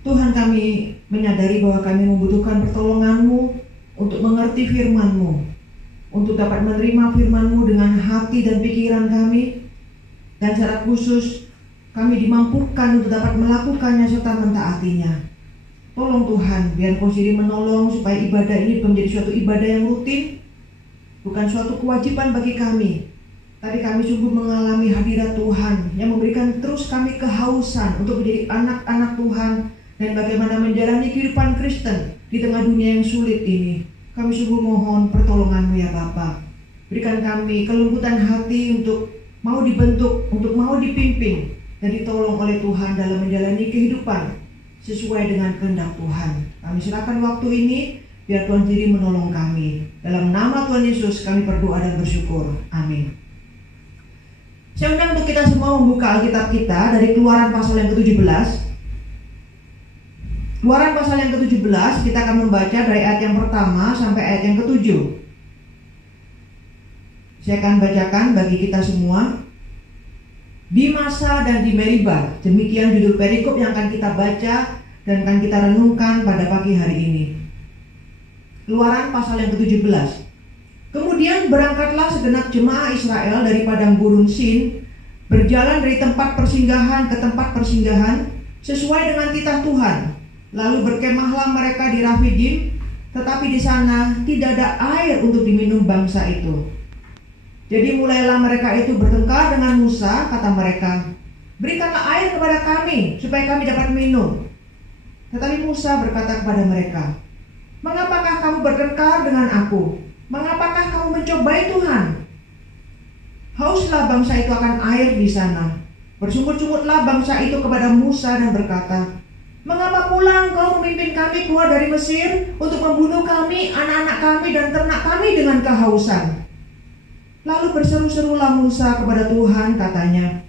Tuhan, kami menyadari bahwa kami membutuhkan pertolongan-Mu untuk mengerti firman-Mu, untuk dapat menerima firman-Mu dengan hati dan pikiran kami, dan secara khusus kami dimampukan untuk dapat melakukannya serta mentaatinya. Tolong Tuhan, biar Kau sendiri menolong supaya ibadah ini bukan menjadi suatu ibadah yang rutin, bukan suatu kewajiban bagi kami, tapi kami sungguh mengalami hadirat Tuhan yang memberikan terus kami kehausan untuk menjadi anak-anak Tuhan dan bagaimana menjalani kehidupan Kristen di tengah dunia yang sulit ini. Kami sungguh mohon pertolongan-Mu ya Bapa. Berikan kami kelembutan hati untuk mau dibentuk, untuk mau dipimpin dan ditolong oleh Tuhan dalam menjalani kehidupan sesuai dengan kehendak Tuhan. Kami serahkan waktu ini, biar Tuhan sendiri menolong kami. Dalam nama Tuhan Yesus kami berdoa dan bersyukur. Amin. Saya undang untuk kita semua membuka Alkitab kita dari Keluaran pasal yang ke-17. Keluaran pasal yang ke-17, kita akan membaca dari ayat yang pertama sampai ayat yang ke-7. Saya akan bacakan bagi kita semua. Di Masa dan di Meriba, demikian judul perikop yang akan kita baca dan akan kita renungkan pada pagi hari ini. Keluaran pasal yang ke-17. Kemudian berangkatlah segenap jemaah Israel dari padang gurun Sin, berjalan dari tempat persinggahan ke tempat persinggahan sesuai dengan titah Tuhan. Lalu berkemahlah mereka di Rafidim, tetapi di sana tidak ada air untuk diminum bangsa itu. Jadi mulailah mereka itu bertengkar dengan Musa, kata mereka, "Berikanlah air kepada kami, supaya kami dapat minum." Tetapi Musa berkata kepada mereka, "Mengapakah kamu bertengkar dengan aku? Mengapakah kamu mencobai Tuhan? Hauslah bangsa itu akan air di sana." Bersungut-sungutlah bangsa itu kepada Musa dan berkata, "Mengapa pula engkau memimpin kami keluar dari Mesir untuk membunuh kami, anak-anak kami dan ternak kami dengan kehausan?" Lalu berseru-serulah Musa kepada Tuhan, katanya,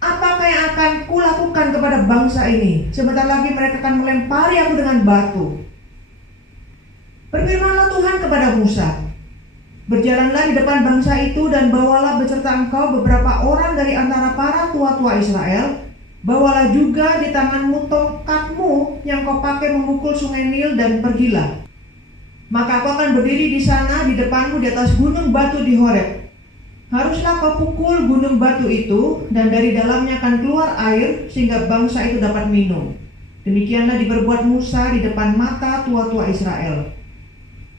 "Apakah yang akan kulakukan kepada bangsa ini? Sebentar lagi mereka akan melempari aku dengan batu." Berfirmanlah Tuhan kepada Musa, "Berjalanlah di depan bangsa itu dan bawalah beserta engkau beberapa orang dari antara para tua-tua Israel. Bawalah juga di tanganmu tongkatmu yang kau pakai memukul sungai Nil dan pergilah. Maka aku akan berdiri di sana di depanmu di atas gunung batu di Horeb. Haruslah kau pukul gunung batu itu dan dari dalamnya akan keluar air sehingga bangsa itu dapat minum." Demikianlah diperbuat Musa di depan mata tua-tua Israel.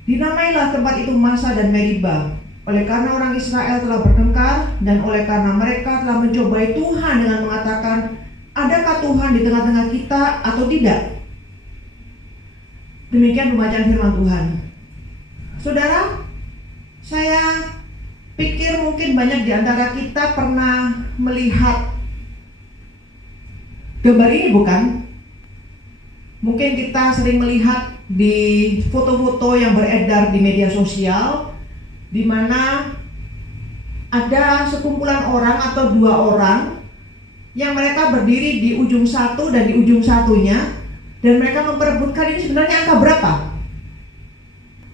Dinamailah tempat itu Masa dan Meriba, oleh karena orang Israel telah bertengkar dan oleh karena mereka telah mencobai Tuhan dengan mengatakan, "Adakah Tuhan di tengah-tengah kita atau tidak?" Demikian pembacaan firman Tuhan. Saudara, saya pikir mungkin banyak di antara kita pernah melihat gambar ini, bukan? Mungkin kita sering melihat di foto-foto yang beredar di media sosial, di mana ada sekumpulan orang atau dua orang yang mereka berdiri di ujung satu dan di ujung satunya, dan mereka memperebutkan ini sebenarnya angka berapa.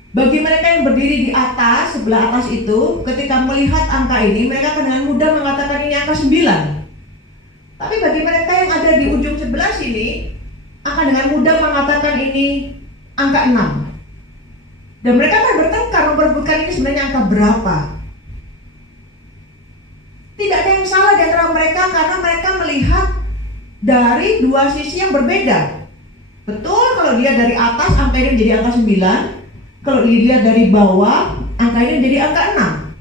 Bagi mereka yang berdiri di atas, sebelah atas itu, ketika melihat angka ini, mereka akan dengan mudah mengatakan ini angka 9. Tapi bagi mereka yang ada di ujung sebelah sini, akan dengan mudah mengatakan ini angka 6. Dan mereka akan bertengkar memperebutkan ini sebenarnya angka berapa. Tidak ada yang salah di antara mereka karena mereka melihat dari dua sisi yang berbeda. Betul, kalau dia dari atas angka ini menjadi angka 9. Kalau dilihat dari bawah, angka ini menjadi angka 6.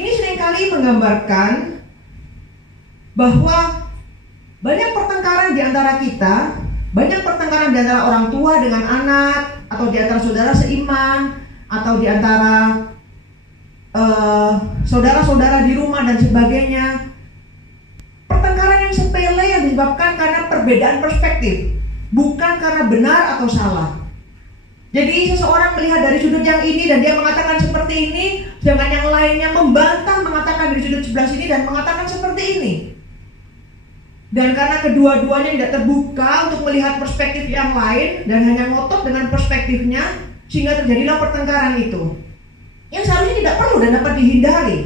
Ini seringkali menggambarkan bahwa banyak pertengkaran di antara kita, banyak pertengkaran di antara orang tua dengan anak, atau di antara saudara seiman, atau di antara saudara-saudara di rumah dan sebagainya. Pertengkaran yang sepele yang disebabkan karena perbedaan perspektif, bukan karena benar atau salah. Jadi seseorang melihat dari sudut yang ini dan dia mengatakan seperti ini, sedangkan yang lainnya membantah mengatakan dari sudut sebelah sini dan mengatakan seperti ini. Dan karena kedua-duanya tidak terbuka untuk melihat perspektif yang lain dan hanya ngotot dengan perspektifnya, sehingga terjadilah pertengkaran itu, yang seharusnya tidak perlu dan dapat dihindari.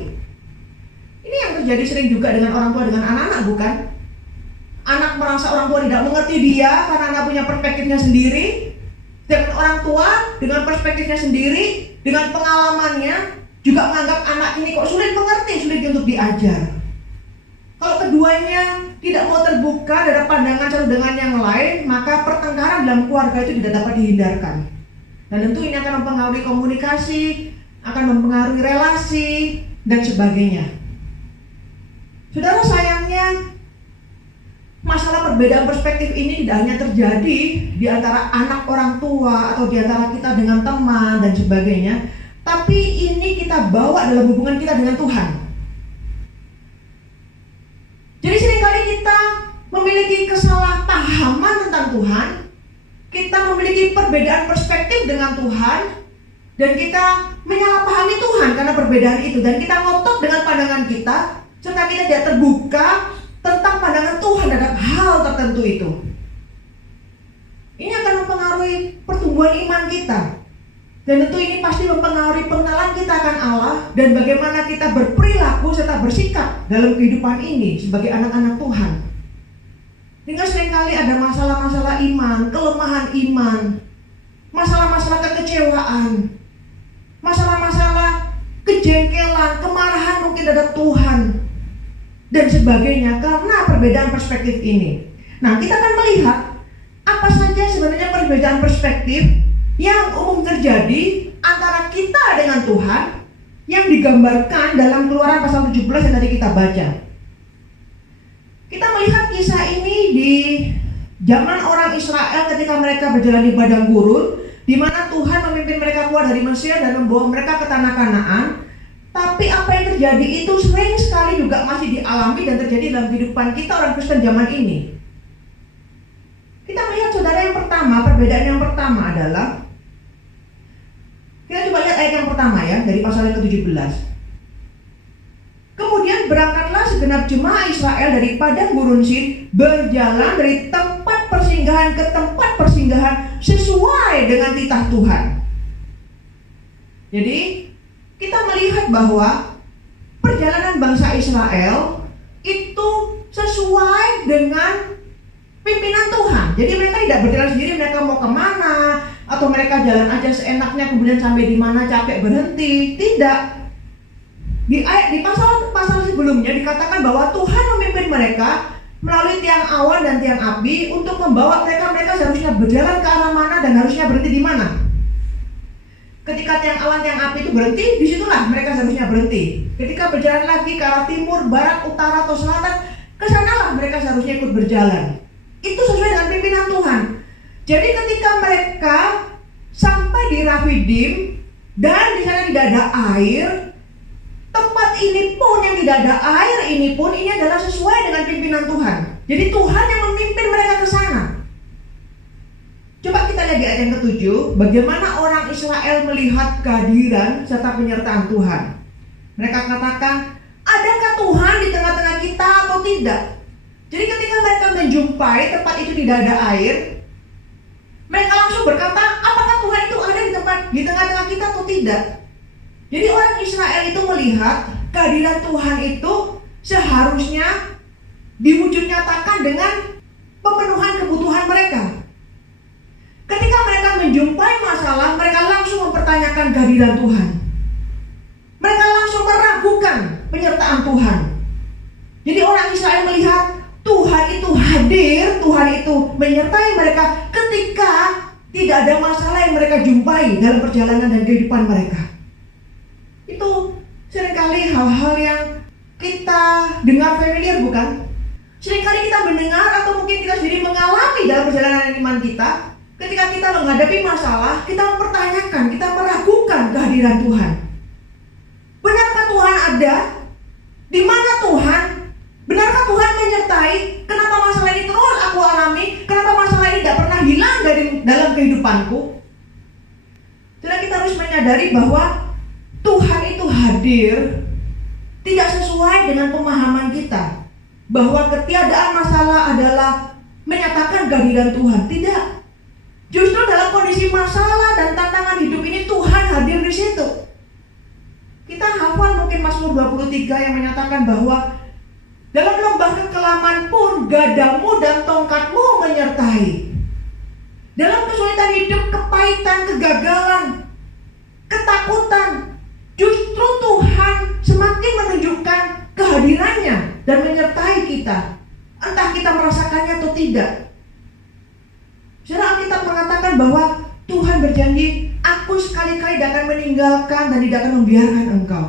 Ini yang terjadi sering juga dengan orang tua dengan anak-anak, bukan? anak merasa orang tua tidak mengerti dia karena anak punya perspektifnya sendiri. Dan orang tua dengan perspektifnya sendiri, dengan pengalamannya juga menganggap anak ini kok sulit mengerti, sulit untuk diajar. Kalau keduanya tidak mau terbuka dari pandangan satu dengan yang lain, maka pertengkaran dalam keluarga itu tidak dapat dihindarkan. Dan tentu ini akan mempengaruhi komunikasi, akan mempengaruhi relasi, dan sebagainya. Saudara, sayangnya masalah perbedaan perspektif ini tidak hanya terjadi di antara anak orang tua atau di antara kita dengan teman dan sebagainya, tapi ini kita bawa dalam hubungan kita dengan Tuhan. Jadi seringkali kita memiliki kesalahpahaman tentang Tuhan, kita memiliki perbedaan perspektif dengan Tuhan, dan kita menyalahpahami Tuhan karena perbedaan itu, dan kita ngotot dengan pandangan kita, serta kita tidak terbuka tentang pandangan Tuhan terhadap hal tertentu itu. Ini akan mempengaruhi pertumbuhan iman kita. Dan tentu ini pasti mempengaruhi pengenalan kita akan Allah dan bagaimana kita berperilaku serta bersikap dalam kehidupan ini sebagai anak-anak Tuhan. Sehingga seringkali ada masalah-masalah iman, kelemahan iman, masalah-masalah kekecewaan, masalah-masalah kejengkelan, kemarahan mungkin terhadap Tuhan, dan sebagainya karena perbedaan perspektif ini. Nah, kita akan melihat apa saja sebenarnya perbedaan perspektif yang umum terjadi antara kita dengan Tuhan yang digambarkan dalam Keluaran pasal 17 yang tadi kita baca. Kita melihat kisah ini di zaman orang Israel ketika mereka berjalan di padang gurun, di mana Tuhan memimpin mereka keluar dari Mesir dan membawa mereka ke tanah Kanaan. Tapi apa yang terjadi itu sering sekali juga masih dialami dan terjadi dalam kehidupan kita orang Kristen zaman ini. Kita melihat, saudara, yang pertama, perbedaan yang pertama adalah, kita coba lihat ayat yang pertama ya, dari pasal yang ke-17. Kemudian berangkatlah segenap jemaah Israel dari padang gurun Sin, berjalan dari tempat persinggahan ke tempat persinggahan sesuai dengan titah Tuhan. Jadi kita melihat bahwa perjalanan bangsa Israel itu sesuai dengan pimpinan Tuhan. Jadi mereka tidak berjalan sendiri, mereka mau kemana, atau mereka jalan aja seenaknya kemudian sampai di mana capek berhenti. Tidak. Di pasal sebelumnya dikatakan bahwa Tuhan memimpin mereka melalui tiang awan dan tiang api untuk membawa mereka seharusnya berjalan ke arah mana dan harusnya berhenti di mana. Ketika tiang awan, tiang api itu berhenti, disitulah mereka seharusnya berhenti. Ketika berjalan lagi ke arah timur, barat, utara, atau selatan, kesanalah mereka seharusnya ikut berjalan. Itu sesuai dengan pimpinan Tuhan. Jadi ketika mereka sampai di Rafidim dan di sana tidak ada air, tempat ini pun yang tidak ada air ini pun ini adalah sesuai dengan pimpinan Tuhan. Jadi Tuhan yang memimpin mereka ke sana. Coba kita lihat di ayat yang ke-7, bagaimana orang Israel melihat kehadiran serta penyertaan Tuhan. Mereka katakan, adakah Tuhan di tengah-tengah kita atau tidak? Jadi ketika mereka menjumpai tempat itu tidak ada air, mereka langsung berkata, apakah Tuhan itu ada di tengah-tengah kita atau tidak? Jadi orang Israel itu melihat kehadiran Tuhan itu seharusnya diwujud nyatakan dengan pemenuhan kebutuhan mereka. Ketika mereka menjumpai masalah, mereka langsung mempertanyakan kehadiran Tuhan. Mereka langsung meragukan penyertaan Tuhan. Jadi orang Israel melihat Tuhan itu hadir, Tuhan itu menyertai mereka ketika tidak ada masalah yang mereka jumpai dalam perjalanan dan kehidupan mereka. Itu seringkali hal-hal yang kita dengar familiar, bukan? Seringkali kita mendengar atau mungkin kita sendiri mengalami dalam perjalanan iman kita. Ketika kita menghadapi masalah, kita mempertanyakan, kita meragukan kehadiran Tuhan. Benarkah Tuhan ada? Di mana Tuhan? Benarkah Tuhan menyertai? Kenapa masalah ini terus aku alami? Kenapa masalah ini tidak pernah hilang dari dalam kehidupanku? Jadi kita harus menyadari bahwa Tuhan itu hadir tidak sesuai dengan pemahaman kita, bahwa ketiadaan masalah adalah menyatakan kehadiran Tuhan. Tidak. Justru dalam kondisi masalah dan tantangan hidup ini Tuhan hadir di situ. Kita hafal mungkin Mazmur 23 yang menyatakan bahwa dalam lembah kekelaman pun gadamu dan tongkatmu menyertai. Dalam kesulitan hidup, kepahitan, kegagalan, ketakutan, justru Tuhan semakin menunjukkan kehadirannya dan menyertai kita, entah kita merasakannya atau tidak. Saudara, Alkitab mengatakan bahwa Tuhan berjanji, aku sekali-kali tidak akan meninggalkan dan tidak akan membiarkan engkau.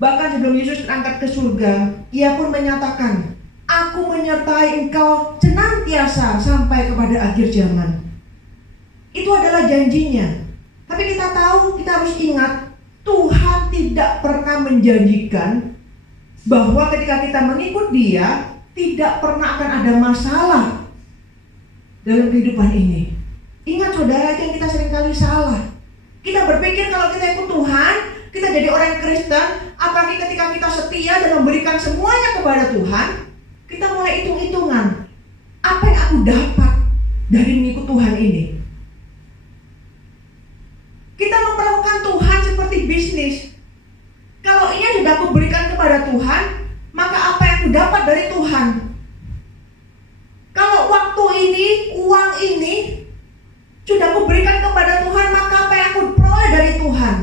Bahkan sebelum Yesus terangkat ke surga, Ia pun menyatakan, aku menyertai engkau senantiasa sampai kepada akhir zaman. Itu adalah janjinya. Tapi kita tahu, kita harus ingat, Tuhan tidak pernah menjanjikan bahwa ketika kita mengikut Dia, tidak pernah akan ada masalah dalam kehidupan ini. Ingat saudara, yang kita seringkali salah. Kita berpikir kalau kita ikut Tuhan, kita jadi orang Kristen, apalagi ketika kita setia dan memberikan semuanya kepada Tuhan, kita mulai hitung-hitungan, apa yang aku dapat dari mengikut Tuhan ini. Kita memperlakukan Tuhan seperti bisnis. Kalau ini sudah aku berikan kepada Tuhan, maka apa yang aku dapat dari Tuhan? Kalau waktu ini, uang ini sudah aku berikan kepada Tuhan, maka apa yang aku peroleh dari Tuhan?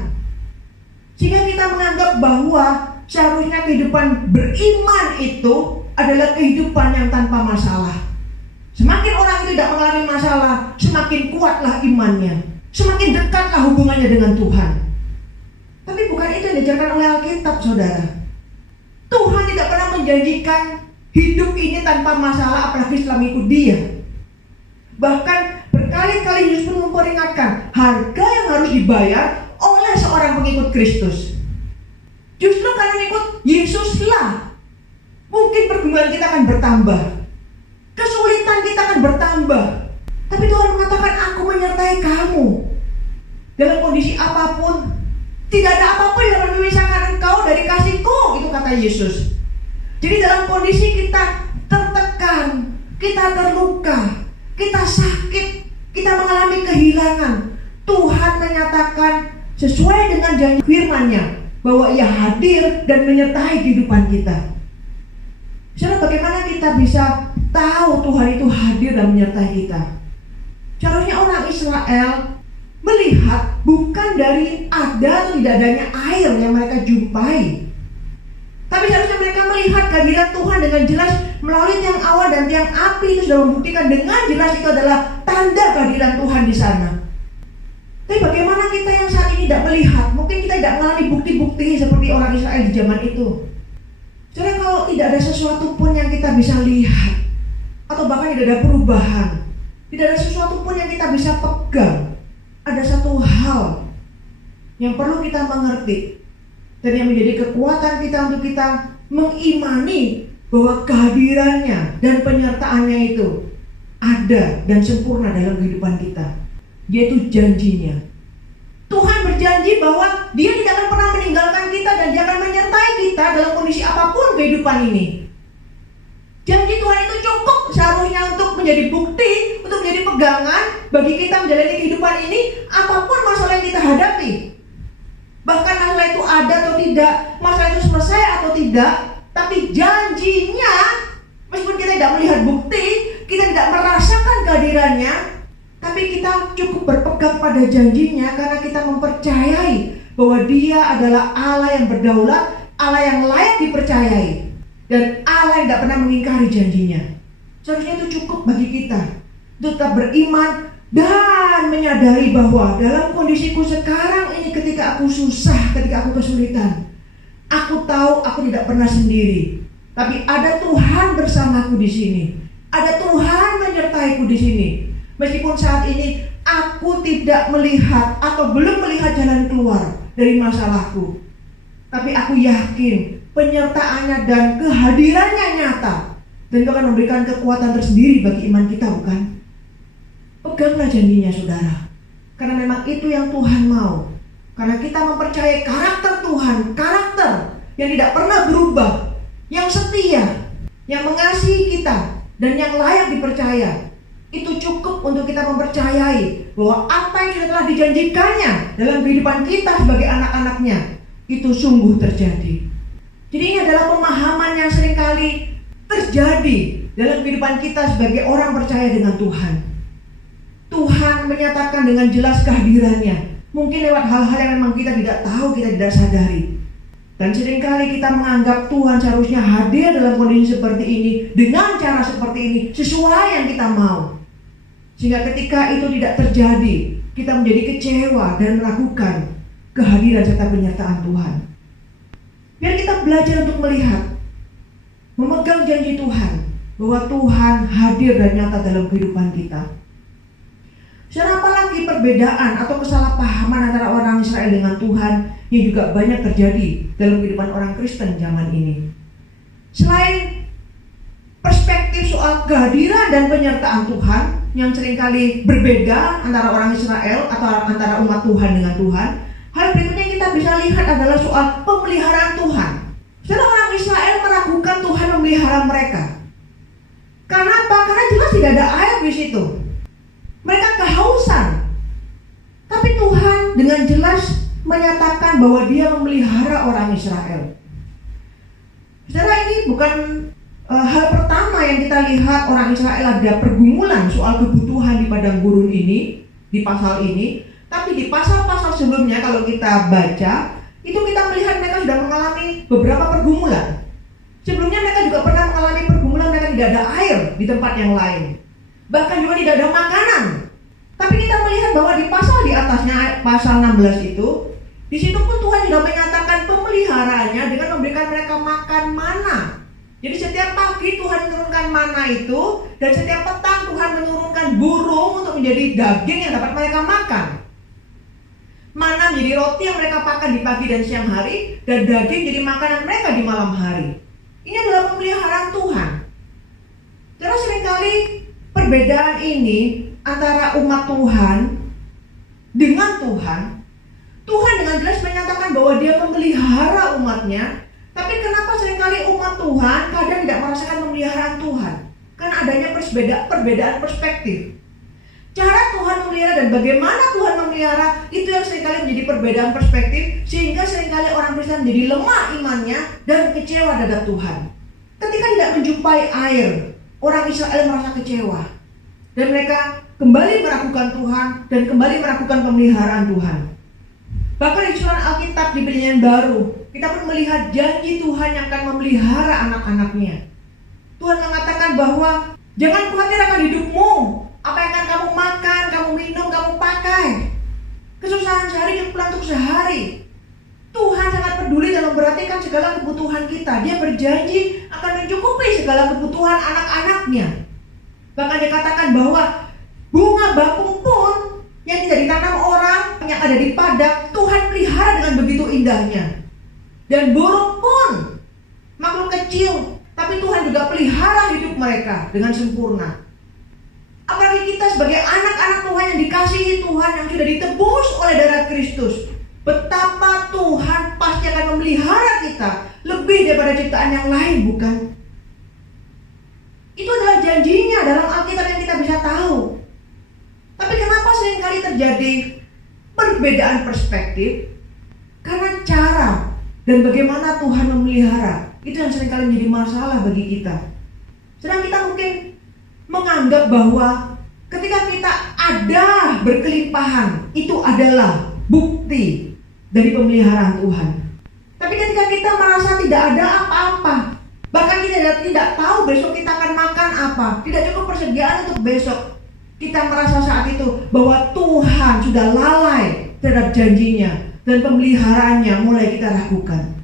Sehingga kita menganggap bahwa seharusnya kehidupan beriman itu adalah kehidupan yang tanpa masalah. Semakin orang tidak mengalami masalah, semakin kuatlah imannya, semakin dekatlah hubungannya dengan Tuhan. Tapi bukan itu yang diajarkan oleh Alkitab, saudara. Tuhan tidak pernah menjanjikan hidup ini tanpa masalah, apalagi setelah mengikut Dia. Bahkan berkali-kali Yesus pun memperingatkan harga yang harus dibayar oleh seorang pengikut Kristus. Justru karena mengikut Yesuslah mungkin pergumulan kita akan bertambah, kesulitan kita akan bertambah. Tapi Tuhan mengatakan, aku menyertai kamu dalam kondisi apapun. Tidak ada apapun yang memisahkan engkau dari kasihku, itu kata Yesus. Jadi dalam kondisi kita tertekan, kita terluka, kita sakit, kita mengalami kehilangan, Tuhan menyatakan sesuai dengan janji firman-Nya bahwa Ia hadir dan menyertai kehidupan kita. Saudara, bagaimana kita bisa tahu Tuhan itu hadir dan menyertai kita? Seharusnya orang Israel melihat bukan dari ada atau tidak adanya air yang mereka jumpai, tapi seharusnya mereka melihat kehadiran Tuhan dengan jelas melalui tiang awan dan tiang api. Itu sudah membuktikan dengan jelas itu adalah tanda kehadiran Tuhan di sana. Tapi bagaimana kita yang saat ini tidak melihat? Mungkin kita tidak mengalami bukti-bukti seperti orang Israel di zaman itu. Jadi kalau tidak ada sesuatu pun yang kita bisa lihat, atau bahkan tidak ada perubahan, tidak ada sesuatu pun yang kita bisa pegang, ada satu hal yang perlu kita mengerti dan yang menjadi kekuatan kita untuk kita mengimani bahwa kehadirannya dan penyertaannya itu ada dan sempurna dalam kehidupan kita, yaitu janjinya. Tuhan berjanji bahwa Dia tidak akan pernah meninggalkan kita dan Dia akan menyertai kita dalam kondisi apapun kehidupan ini. Janji Tuhan itu cukup seharusnya untuk menjadi bukti, untuk menjadi pegangan bagi kita menjalani kehidupan ini, apapun masalah yang kita hadapi. Bahkan masalah itu ada atau tidak, masalah itu selesai atau tidak, tapi janjinya, meskipun kita tidak melihat bukti, kita tidak merasakan kehadirannya, tapi kita cukup berpegang pada janjinya karena kita mempercayai bahwa Dia adalah Allah yang berdaulat, Allah yang layak dipercayai, dan Allah yang tidak pernah mengingkari janjinya. Seharusnya itu cukup bagi kita untuk tetap beriman dan menyadari bahwa dalam kondisiku sekarang ini, ketika aku susah, ketika aku kesulitan, aku tahu aku tidak pernah sendiri. Tapi ada Tuhan bersamaku di sini. Ada Tuhan menyertaiku di sini. Meskipun saat ini aku tidak melihat atau belum melihat jalan keluar dari masalahku, tapi aku yakin penyertaannya dan kehadirannya nyata, dan itu akan memberikan kekuatan tersendiri bagi iman kita, bukan? Peganglah janjinya, saudara, karena memang itu yang Tuhan mau. Karena kita mempercayai karakter Tuhan, karakter yang tidak pernah berubah, yang setia, yang mengasihi kita, dan yang layak dipercaya. Itu cukup untuk kita mempercayai bahwa apa yang sudah telah dijanjikannya dalam kehidupan kita sebagai anak-anaknya itu sungguh terjadi. Jadi ini adalah pemahaman yang seringkali terjadi dalam kehidupan kita sebagai orang percaya dengan Tuhan. Tuhan menyatakan dengan jelas kehadirannya. Mungkin lewat hal-hal yang memang kita tidak tahu, kita tidak sadari. Dan seringkali kita menganggap Tuhan seharusnya hadir dalam kondisi seperti ini, dengan cara seperti ini, sesuai yang kita mau. Sehingga ketika itu tidak terjadi, kita menjadi kecewa dan meragukan kehadiran serta penyertaan Tuhan. Biar kita belajar untuk melihat, memegang janji Tuhan, bahwa Tuhan hadir dan nyata dalam kehidupan kita. Saudara, apalagi perbedaan atau kesalahpahaman antara orang Israel dengan Tuhan yang juga banyak terjadi dalam kehidupan orang Kristen zaman ini. Selain perspektif soal kehadiran dan penyertaan Tuhan yang seringkali berbeda antara orang Israel atau antara umat Tuhan dengan Tuhan, hal berikutnya yang kita bisa lihat adalah soal pemeliharaan Tuhan. Saudara, orang Israel meragukan Tuhan memelihara mereka. Karena apa? Karena jelas tidak ada air di situ. Mereka kehausan. Tapi Tuhan dengan jelas menyatakan bahwa Dia memelihara orang Israel. Saudara, ini bukan hal pertama yang kita lihat orang Israel ada pergumulan soal kebutuhan di padang gurun ini, di pasal ini. Tapi di pasal-pasal sebelumnya kalau kita baca, itu kita melihat mereka sudah mengalami beberapa pergumulan. Sebelumnya mereka juga pernah mengalami pergumulan, mereka tidak ada air di tempat yang lain. Bahkan juga tidak ada makanan. Tapi kita melihat bahwa di pasal di atasnya, pasal 16 itu, di situ pun Tuhan sudah menyatakan pemeliharaannya dengan memberikan mereka makan mana. Jadi setiap pagi Tuhan menurunkan mana itu, dan setiap petang Tuhan menurunkan burung untuk menjadi daging yang dapat mereka makan. Mana menjadi roti yang mereka makan di pagi dan siang hari, dan daging jadi makanan mereka di malam hari. Ini adalah pemeliharaan Tuhan. Terus seringkali perbedaan ini antara umat Tuhan dengan Tuhan dengan jelas menyatakan bahwa Dia memelihara umatnya. Tapi kenapa seringkali umat Tuhan kadang tidak merasakan pemeliharaan Tuhan? Karena adanya perbedaan perspektif. Cara Tuhan memelihara dan bagaimana Tuhan memelihara, itu yang seringkali menjadi perbedaan perspektif, sehingga seringkali orang Kristen menjadi lemah imannya dan kecewa terhadap Tuhan. Ketika tidak menjumpai air, orang Israel merasa kecewa. Dan mereka kembali meragukan Tuhan dan kembali meragukan pemeliharaan Tuhan. Bahkan di surat Alkitab di Perjanjian Baru, kita pun melihat janji Tuhan yang akan memelihara anak-anaknya. Tuhan mengatakan bahwa jangan khawatir akan hidupmu, apa yang akan kamu makan, kamu minum, kamu pakai. Kesusahan sehari dan pulang untuk sehari. Tuhan sangat peduli dan memperhatikan segala kebutuhan kita. Dia berjanji akan mencukupi segala kebutuhan anak-anaknya. Bahkan dikatakan bahwa bunga bakung pun yang tidak ditanam orang, yang ada di padang, Tuhan pelihara dengan begitu indahnya. Dan burung pun, makhluk kecil, tapi Tuhan juga pelihara hidup mereka dengan sempurna. Apalagi kita sebagai anak-anak Tuhan yang dikasihi Tuhan, yang sudah ditebus oleh darah Kristus, betapa Tuhan pasti akan memelihara kita lebih daripada ciptaan yang lain, bukan? Itu adalah janjinya dalam Alkitab yang kita bisa tahu. Tapi kenapa seringkali terjadi perbedaan perspektif? Karena cara dan bagaimana Tuhan memelihara, itu yang seringkali menjadi masalah bagi kita. Sedang kita mungkin menganggap bahwa ketika kita ada berkelimpahan, itu adalah bukti dari pemeliharaan Tuhan. Tapi ketika kita merasa tidak ada apa-apa, bahkan kita tidak tahu besok kita akan makan apa, tidak cukup persediaan untuk besok, kita merasa saat itu bahwa Tuhan sudah lalai terhadap janjinya dan pemeliharaannya mulai kita ragukan.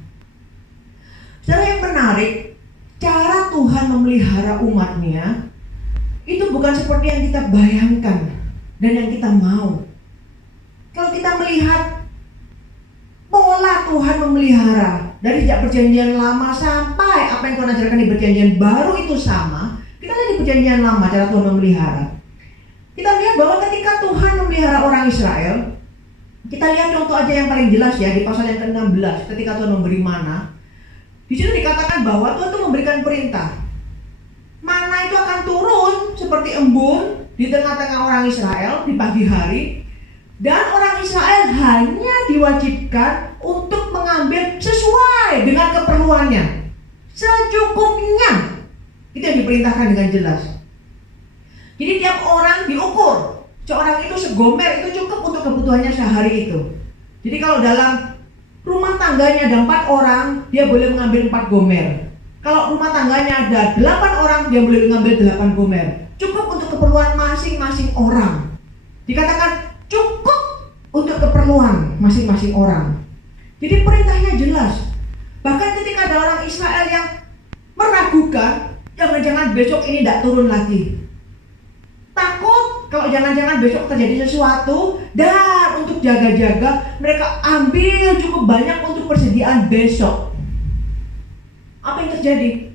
Saudara, yang menarik, cara Tuhan memelihara umatnya itu bukan seperti yang kita bayangkan dan yang kita mau. Kalau kita melihat pola Tuhan memelihara dari sejak perjanjian lama sampai apa yang Tuhan ajarkan di perjanjian baru itu sama. Kita lihat di perjanjian lama cara Tuhan memelihara. Kita lihat bahwa ketika Tuhan memelihara orang Israel, kita lihat contoh aja yang paling jelas ya di pasal yang ke-16 ketika Tuhan memberi mana. Di situ dikatakan bahwa Tuhan itu memberikan perintah. Mana itu akan turun seperti embun di tengah-tengah orang Israel di pagi hari, dan orang Israel hanya diwajibkan untuk mengambil sesuai dengan keperluannya, secukupnya. Itu yang diperintahkan dengan jelas. Jadi tiap orang diukur. Seorang itu segomer itu cukup untuk kebutuhannya sehari itu. Jadi kalau dalam rumah tangganya ada 4 orang, dia boleh mengambil 4 gomer. Kalau rumah tangganya ada 8 orang, dia boleh mengambil 8 gomer. Cukup untuk keperluan masing-masing orang. Dikatakan cukup untuk keperluan masing-masing orang. Jadi perintahnya jelas. Bahkan ketika ada orang Israel yang meragukan, jangan-jangan besok ini tidak turun lagi. Takut kalau jangan-jangan besok terjadi sesuatu, dan untuk jaga-jaga mereka ambil cukup banyak untuk persediaan besok. Apa yang terjadi?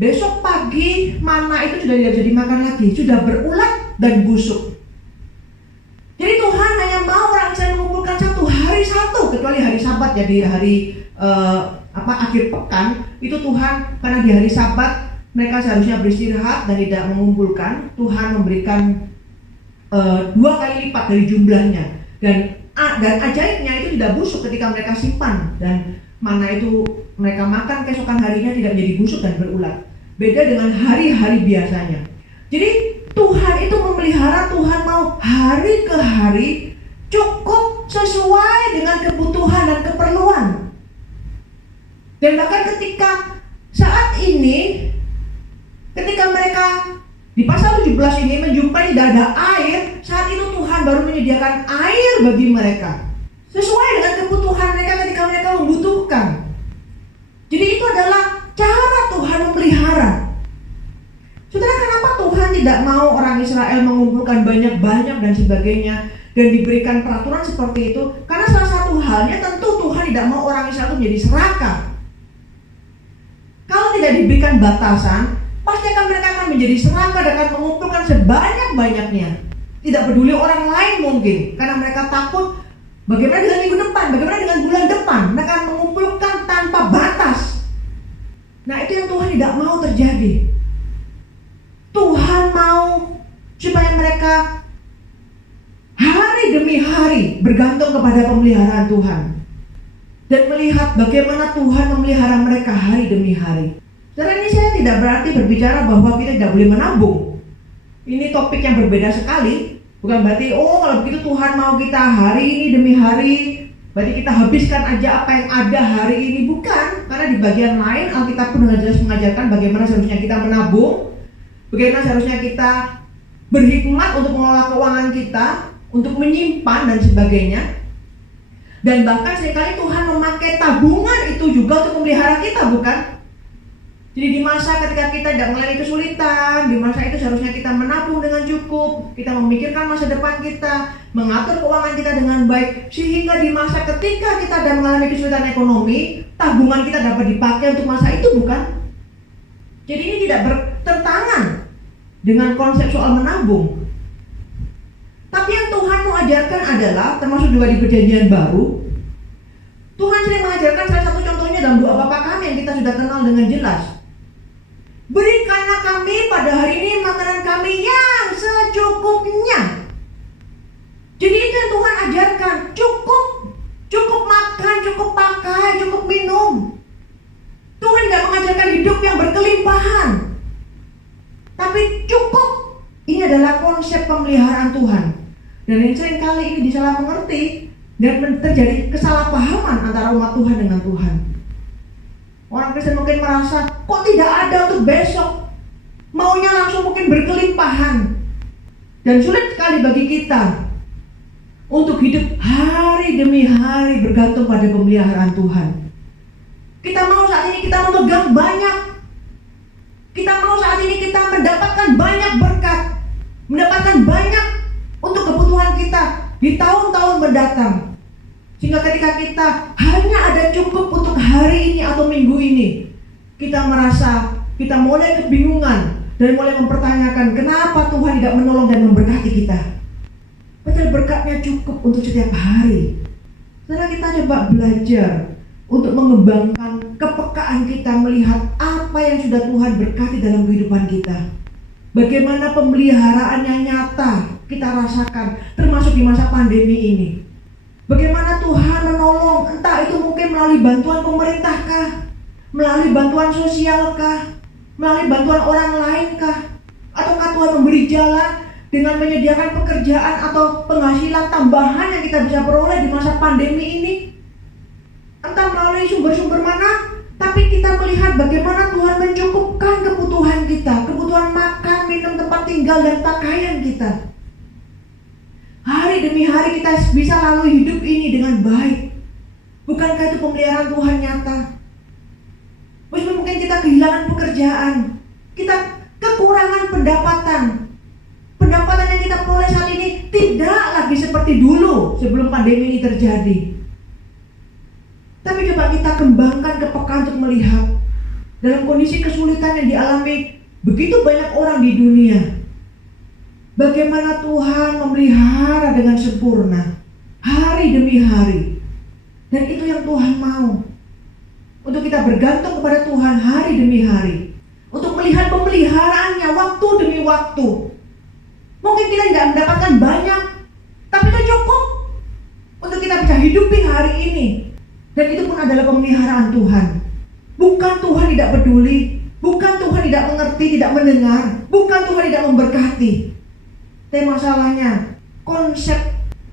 Besok pagi mana itu sudah tidak bisa dimakan lagi, sudah berulat dan busuk. Jadi Tuhan hanya mau orang Israel mengumpulkan satu, kecuali hari Sabat, jadi hari akhir pekan itu Tuhan, karena di hari Sabat mereka seharusnya beristirahat dan tidak mengumpulkan. Tuhan memberikan 2 kali lipat dari jumlahnya, dan ajaibnya itu tidak busuk ketika mereka simpan, dan mana itu mereka makan keesokan harinya tidak menjadi busuk dan berulat. Beda dengan hari-hari biasanya. Jadi Tuhan itu memelihara, Tuhan mau hari ke hari cukup sesuai dengan kebutuhan dan keperluan. Dan bahkan ketika saat ini, ketika mereka di pasal 17 ini menjumpai tidak ada air, saat itu Tuhan baru menyediakan air bagi mereka sesuai dengan kebutuhan mereka ketika mereka membutuhkan. Jadi itu adalah cara Tuhan memelihara. Saudara, kenapa Tuhan tidak mau orang Israel mengumpulkan banyak-banyak dan sebagainya dan diberikan peraturan seperti itu? Karena salah satu halnya tentu Tuhan tidak mau orang Israel itu menjadi serakah. Kalau tidak diberikan batasan, pasti mereka akan menjadi serakah dan akan mengumpulkan sebanyak-banyaknya. Tidak peduli orang lain mungkin, karena mereka takut bagaimana dengan minggu depan, bagaimana dengan bulan depan. Mereka akan mengumpulkan tanpa batas. Nah, itu yang Tuhan tidak mau terjadi. Tuhan mau supaya mereka hari demi hari bergantung kepada pemeliharaan Tuhan, dan melihat bagaimana Tuhan memelihara mereka hari demi hari. Saudara, ini saya tidak berarti berbicara bahwa kita tidak boleh menabung. Ini topik yang berbeda sekali. Bukan berarti, kalau begitu Tuhan mau kita hari ini demi hari, berarti kita habiskan aja apa yang ada hari ini. Bukan, karena di bagian lain Alkitab pun dengan jelas mengajarkan bagaimana seharusnya kita menabung, bagaimana seharusnya kita berhikmat untuk mengelola keuangan kita, untuk menyimpan dan sebagainya. Dan bahkan seringkali Tuhan memakai tabungan itu juga untuk memelihara kita, bukan? Jadi di masa ketika kita tidak mengalami kesulitan, di masa itu seharusnya kita menabung dengan cukup, kita memikirkan masa depan kita, mengatur keuangan kita dengan baik, sehingga di masa ketika kita sedang mengalami kesulitan ekonomi, tabungan kita dapat dipakai untuk masa itu, bukan? Jadi ini tidak bertentangan dengan konsep soal menabung. Tapi yang Tuhan mau ajarkan adalah, termasuk juga di Perjanjian Baru, Tuhan sering mengajarkan salah satu contohnya dalam doa Bapa Kami yang kita sudah kenal dengan jelas. Berikanlah kami pada hari ini makanan kami yang secukupnya. Jadi itu yang Tuhan ajarkan, cukup makan, cukup pakai, cukup minum. Tuhan tidak mengajarkan hidup yang berkelimpahan, tapi cukup. Ini adalah konsep pemeliharaan Tuhan. Dan yang sering kali ini disalah mengerti dan terjadi kesalahpahaman antara umat Tuhan dengan Tuhan. Orang Kristen mungkin merasa, kok tidak ada untuk besok, maunya langsung mungkin berkelimpahan. Dan sulit sekali bagi kita untuk hidup hari demi hari bergantung pada pemeliharaan Tuhan. Kita mau saat ini kita memegang banyak, kita mau saat ini kita mendapatkan banyak berkat, mendapatkan banyak untuk kebutuhan kita di tahun-tahun mendatang. Sehingga ketika kita hanya ada cukup untuk hari ini atau minggu ini, kita merasa kita mulai kebingungan dan mulai mempertanyakan kenapa Tuhan tidak menolong dan memberkati kita. Padahal berkatnya cukup untuk setiap hari. Setelah kita coba belajar untuk mengembangkan kepekaan kita melihat apa yang sudah Tuhan berkati dalam kehidupan kita. Bagaimana pemeliharaannya nyata kita rasakan, termasuk di masa pandemi ini. Bagaimana Tuhan menolong, entah itu mungkin melalui bantuan pemerintah kah, melalui bantuan sosial kah, Melalui bantuan orang lain kah? Ataukah Tuhan memberi jalan dengan menyediakan pekerjaan atau penghasilan tambahan yang kita bisa peroleh di masa pandemi ini? Entah melalui sumber-sumber mana, tapi kita melihat bagaimana Tuhan mencukupkan kebutuhan kita, kebutuhan makan, minum, tempat tinggal, dan pakaian kita. Hari demi hari kita bisa lalui hidup ini dengan baik. Bukankah itu pemeliharaan Tuhan nyata? Mungkin kita kehilangan pekerjaan, kita kekurangan pendapatan yang kita peroleh saat ini tidak lagi seperti dulu sebelum pandemi ini terjadi. Tapi coba kita kembangkan kepekaan untuk melihat dalam kondisi kesulitan yang dialami begitu banyak orang di dunia, bagaimana Tuhan memelihara dengan sempurna hari demi hari. Dan itu yang Tuhan mau, untuk kita bergantung kepada Tuhan hari demi hari, untuk melihat pemeliharaannya waktu demi waktu. Mungkin kita tidak mendapatkan banyak, tapi itu cukup untuk kita bisa hidupi hari ini. Dan itu pun adalah pemeliharaan Tuhan. Bukan Tuhan tidak peduli, bukan Tuhan tidak mengerti, tidak mendengar, bukan Tuhan tidak memberkati. Tapi masalahnya, konsep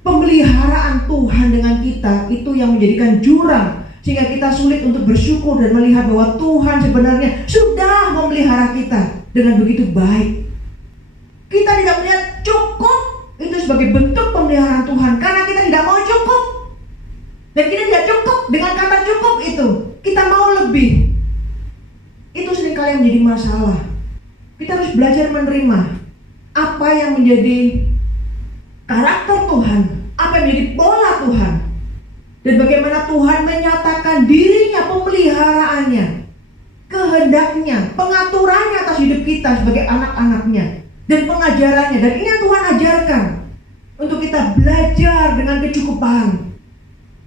pemeliharaan Tuhan dengan kita itu yang menjadikan jurang, sehingga kita sulit untuk bersyukur dan melihat bahwa Tuhan sebenarnya sudah memelihara kita dengan begitu baik. Kita tidak melihat cukup itu sebagai bentuk pemeliharaan Tuhan, karena kita tidak mau cukup. Dan kita tidak cukup dengan kata cukup itu, kita mau lebih. Itu seringkali yang menjadi masalah. Kita harus belajar menerima apa yang menjadi karakter Tuhan, apa yang menjadi pola Tuhan, dan bagaimana Tuhan menyatakan dirinya, pemeliharaannya, kehendaknya, pengaturannya atas hidup kita sebagai anak-anaknya, dan pengajarannya. Dan ini yang Tuhan ajarkan untuk kita belajar dengan kecukupan.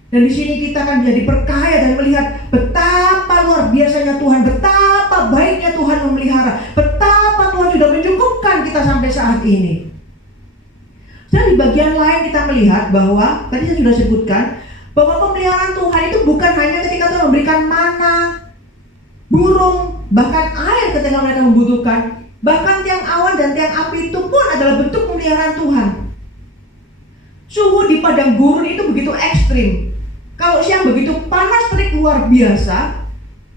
Dan di sini kita akan menjadi perkaya dan melihat betapa luar biasanya Tuhan, betapa baiknya Tuhan memelihara, betapa Tuhan sudah mencukupkan kita sampai saat ini. Dan di bagian lain kita melihat bahwa tadi saya sudah sebutkan bahwa pemeliharaan Tuhan itu bukan hanya ketika Tuhan memberikan mana, burung, bahkan air ketika mereka membutuhkan. Bahkan tiang awan dan tiang api itu pun adalah bentuk pemeliharaan Tuhan. Suhu di padang gurun itu begitu ekstrim. Kalau siang begitu panas terik luar biasa,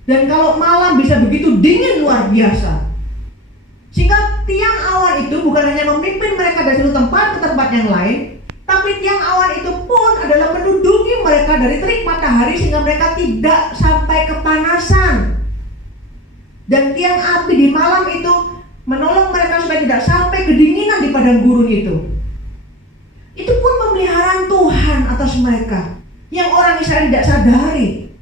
dan kalau malam bisa begitu dingin luar biasa. Sehingga tiang awan itu bukan hanya memimpin mereka dari satu tempat ke tempat yang lain, tapi tiang awan itu pun adalah menudungi mereka dari terik matahari sehingga mereka tidak sampai kepanasan. Dan tiang api di malam itu menolong mereka supaya tidak sampai kedinginan di padang gurun itu. Itu pun pemeliharaan Tuhan atas mereka yang orang Israel tidak sadari.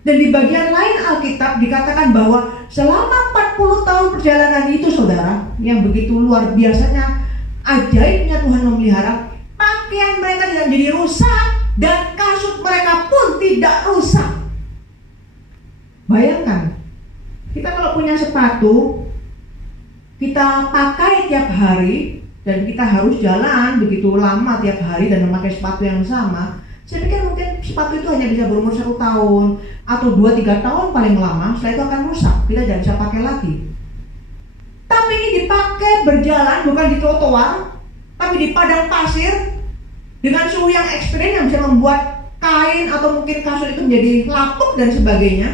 Dan di bagian lain Alkitab dikatakan bahwa selama 40 tahun perjalanan itu, saudara, yang begitu luar biasanya ajaibnya Tuhan memelihara, pakaian mereka tidak menjadi rusak dan kasut mereka pun tidak rusak. Bayangkan, kita kalau punya sepatu, kita pakai tiap hari dan kita harus jalan begitu lama tiap hari dan memakai sepatu yang sama. Saya pikir mungkin sepatu itu hanya bisa berumur 1 tahun atau 2-3 tahun paling lama, setelah itu akan rusak, kita tidak bisa pakai lagi. Tapi ini dipakai berjalan bukan di trotoar, tapi di padang pasir dengan suhu yang ekstrim yang bisa membuat kain atau mungkin kasut itu menjadi lapuk dan sebagainya.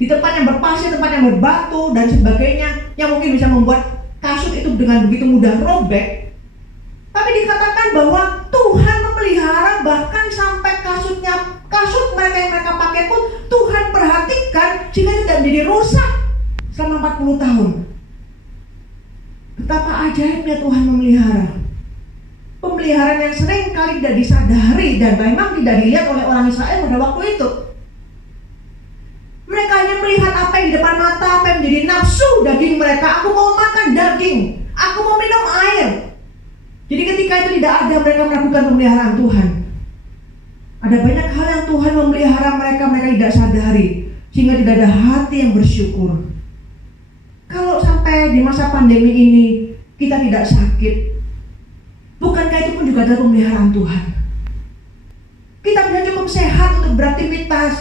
Di tempat yang berpasir, tempat yang berbatu dan sebagainya, yang mungkin bisa membuat kasut itu dengan begitu mudah robek. Tapi dikatakan bahwa Tuhan memelihara, bahkan sampai kasut mereka yang mereka pakai pun Tuhan perhatikan sehingga tidak menjadi rusak selama 40 tahun. Betapa ajaibnya Tuhan memelihara. Pemeliharaan yang sering kali tidak disadari dan memang tidak dilihat oleh orang Israel pada waktu itu. Mereka hanya melihat apa yang di depan mata, apa yang menjadi nafsu daging mereka. Aku mau makan daging, aku mau minum air. Jadi ketika itu tidak ada mereka melakukan pemeliharaan Tuhan. Ada banyak hal yang Tuhan memelihara mereka tidak sadari, sehingga tidak ada hati yang bersyukur. Kalau sampai di masa pandemi ini kita tidak sakit, bukankah itu pun juga adalah pemeliharaan Tuhan? Kita bisa cukup sehat untuk beraktivitas,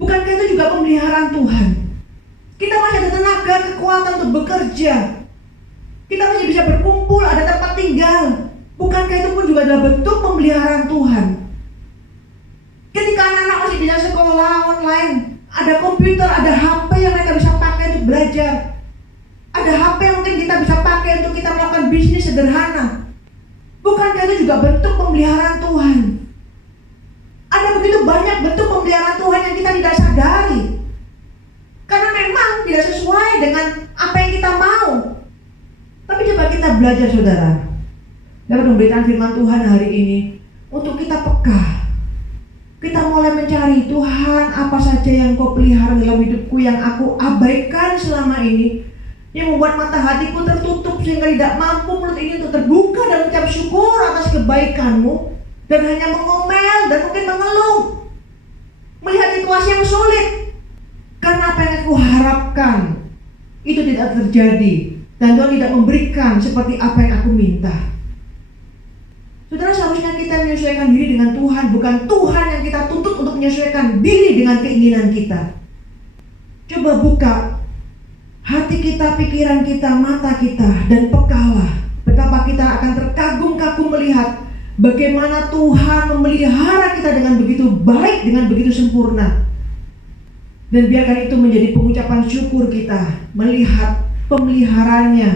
bukankah itu juga pemeliharaan Tuhan? Kita masih ada tenaga, kekuatan untuk bekerja. Kita masih bisa berkumpul, ada tempat tinggal. Bukankah itu pun juga adalah bentuk pemeliharaan Tuhan? Ketika anak-anak masih bisa sekolah online, ada komputer, ada HP yang mereka bisa pakai untuk belajar. Ada HP yang mungkin kita bisa pakai untuk kita melakukan bisnis sederhana. Bukankah itu juga bentuk pemeliharaan Tuhan? Ada begitu banyak bentuk pemeliharaan Tuhan yang kita tidak sadari. Karena memang tidak sesuai dengan apa yang kita mau. Tapi coba kita belajar, saudara, dapat memberikan firman Tuhan hari ini untuk kita peka. Kita mulai mencari, Tuhan, apa saja yang Kau pelihara dalam hidupku yang aku abaikan selama ini, yang membuat mata hatiku tertutup sehingga tidak mampu mulut ini untuk terbuka dan mengucap syukur atas kebaikan-Mu, dan hanya mengomel dan mungkin mengeluh, melihat situasi yang sulit. Karena apa yang aku harapkan itu tidak terjadi, dan Tuhan tidak memberikan seperti apa yang aku minta. Saudara, seharusnya kita menyesuaikan diri dengan Tuhan, bukan Tuhan yang kita tuntut untuk menyesuaikan diri dengan keinginan kita. Coba buka hati kita, pikiran kita, mata kita, dan pekalah betapa kita akan terkagum-kagum melihat bagaimana Tuhan memelihara kita dengan begitu baik, dengan begitu sempurna. Dan biarkan itu menjadi pengucapan syukur kita melihat pemeliharaannya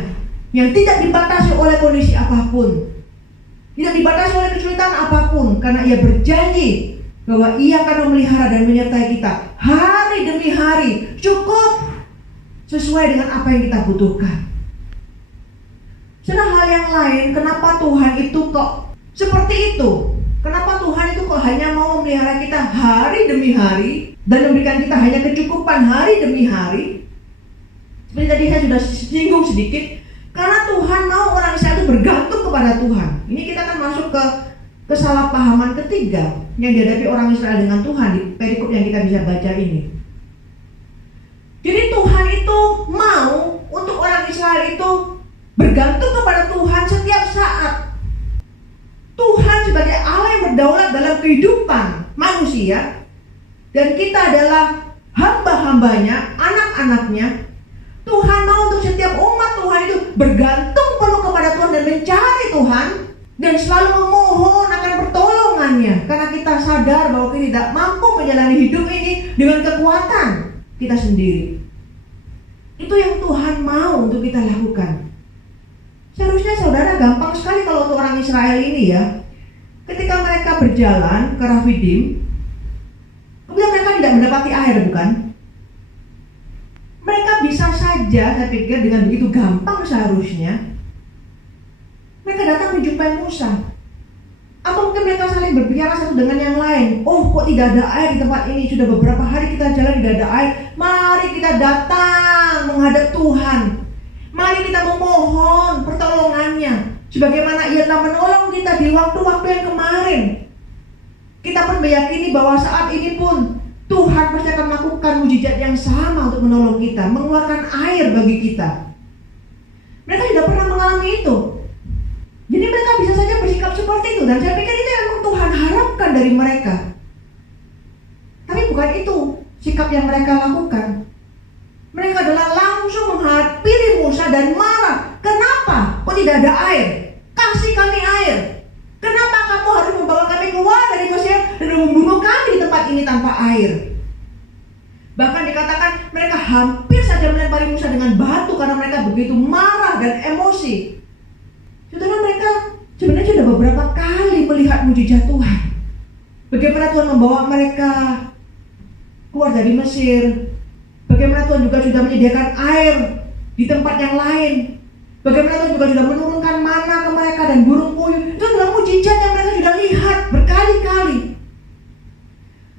yang tidak dibatasi oleh kondisi apapun, tidak dibatasi oleh kesulitan apapun, karena Ia berjanji bahwa Ia akan memelihara dan menyertai kita hari demi hari, cukup sesuai dengan apa yang kita butuhkan. Sedang hal yang lain, kenapa Tuhan itu kok seperti itu? Kenapa Tuhan itu kok hanya mau memelihara kita hari demi hari dan memberikan kita hanya kecukupan hari demi hari? Seperti tadi saya sudah singgung sedikit, karena Tuhan mau orang Israel itu bergantung kepada Tuhan. Ini kita akan masuk ke kesalahpahaman ketiga yang dihadapi orang Israel dengan Tuhan di perikop yang kita bisa baca ini. Jadi Tuhan itu mau untuk orang Israel itu bergantung kepada Tuhan setiap saat. Tuhan sebagai Allah yang berdaulat dalam kehidupan manusia, dan kita adalah hamba-hambanya, anak-anaknya. Tuhan mau untuk setiap umat Tuhan itu bergantung penuh kepada Tuhan dan mencari Tuhan, dan selalu memohon akan pertolongannya, karena kita sadar bahwa kita tidak mampu menjalani hidup ini dengan kekuatan kita sendiri. Itu yang Tuhan mau untuk kita lakukan. Seharusnya saudara gampang sekali kalau untuk orang Israel ini ya, ketika mereka berjalan ke Rafidim, kemudian mereka tidak mendapati air, bukan? Mereka bisa saja, saya pikir dengan begitu gampang seharusnya, mereka datang menjumpai Musa. Atau mungkin mereka saling berbicara satu dengan yang lain. Oh, kok tidak ada air di tempat ini? Sudah beberapa hari kita jalan tidak ada air. Mari kita datang menghadap Tuhan. Mari kita memohon pertolongannya, sebagaimana Ia telah menolong kita di waktu-waktu yang kemarin. Kita pun meyakini bahwa saat ini pun Tuhan pasti akan melakukan mujizat yang sama untuk menolong kita, mengeluarkan air bagi kita. Mereka tidak pernah mengalami itu. Jadi mereka bisa saja bersikap seperti itu, dan saya pikir itu yang Tuhan harapkan dari mereka. Tapi bukan itu sikap yang mereka lakukan. Mereka adalah langsung menghampiri Musa dan marah. Kenapa? Kok tidak ada air? Kasih kami air. Kenapa kamu harus membawa kami keluar dari Mesir dan membunuh kami di tempat ini tanpa air? Bahkan dikatakan mereka hampir saja melempari Musa dengan batu karena mereka begitu marah dan emosi. Saudara, mereka sebenarnya sudah beberapa kali melihat mujizat Tuhan. Bagaimana Tuhan membawa mereka keluar dari Mesir. Bagaimana Tuhan juga sudah menyediakan air di tempat yang lain. Bagaimana Tuhan juga sudah menurunkan mana ke mereka dan burung puyuh. Itu adalah mujizat yang mereka sudah lihat berkali-kali.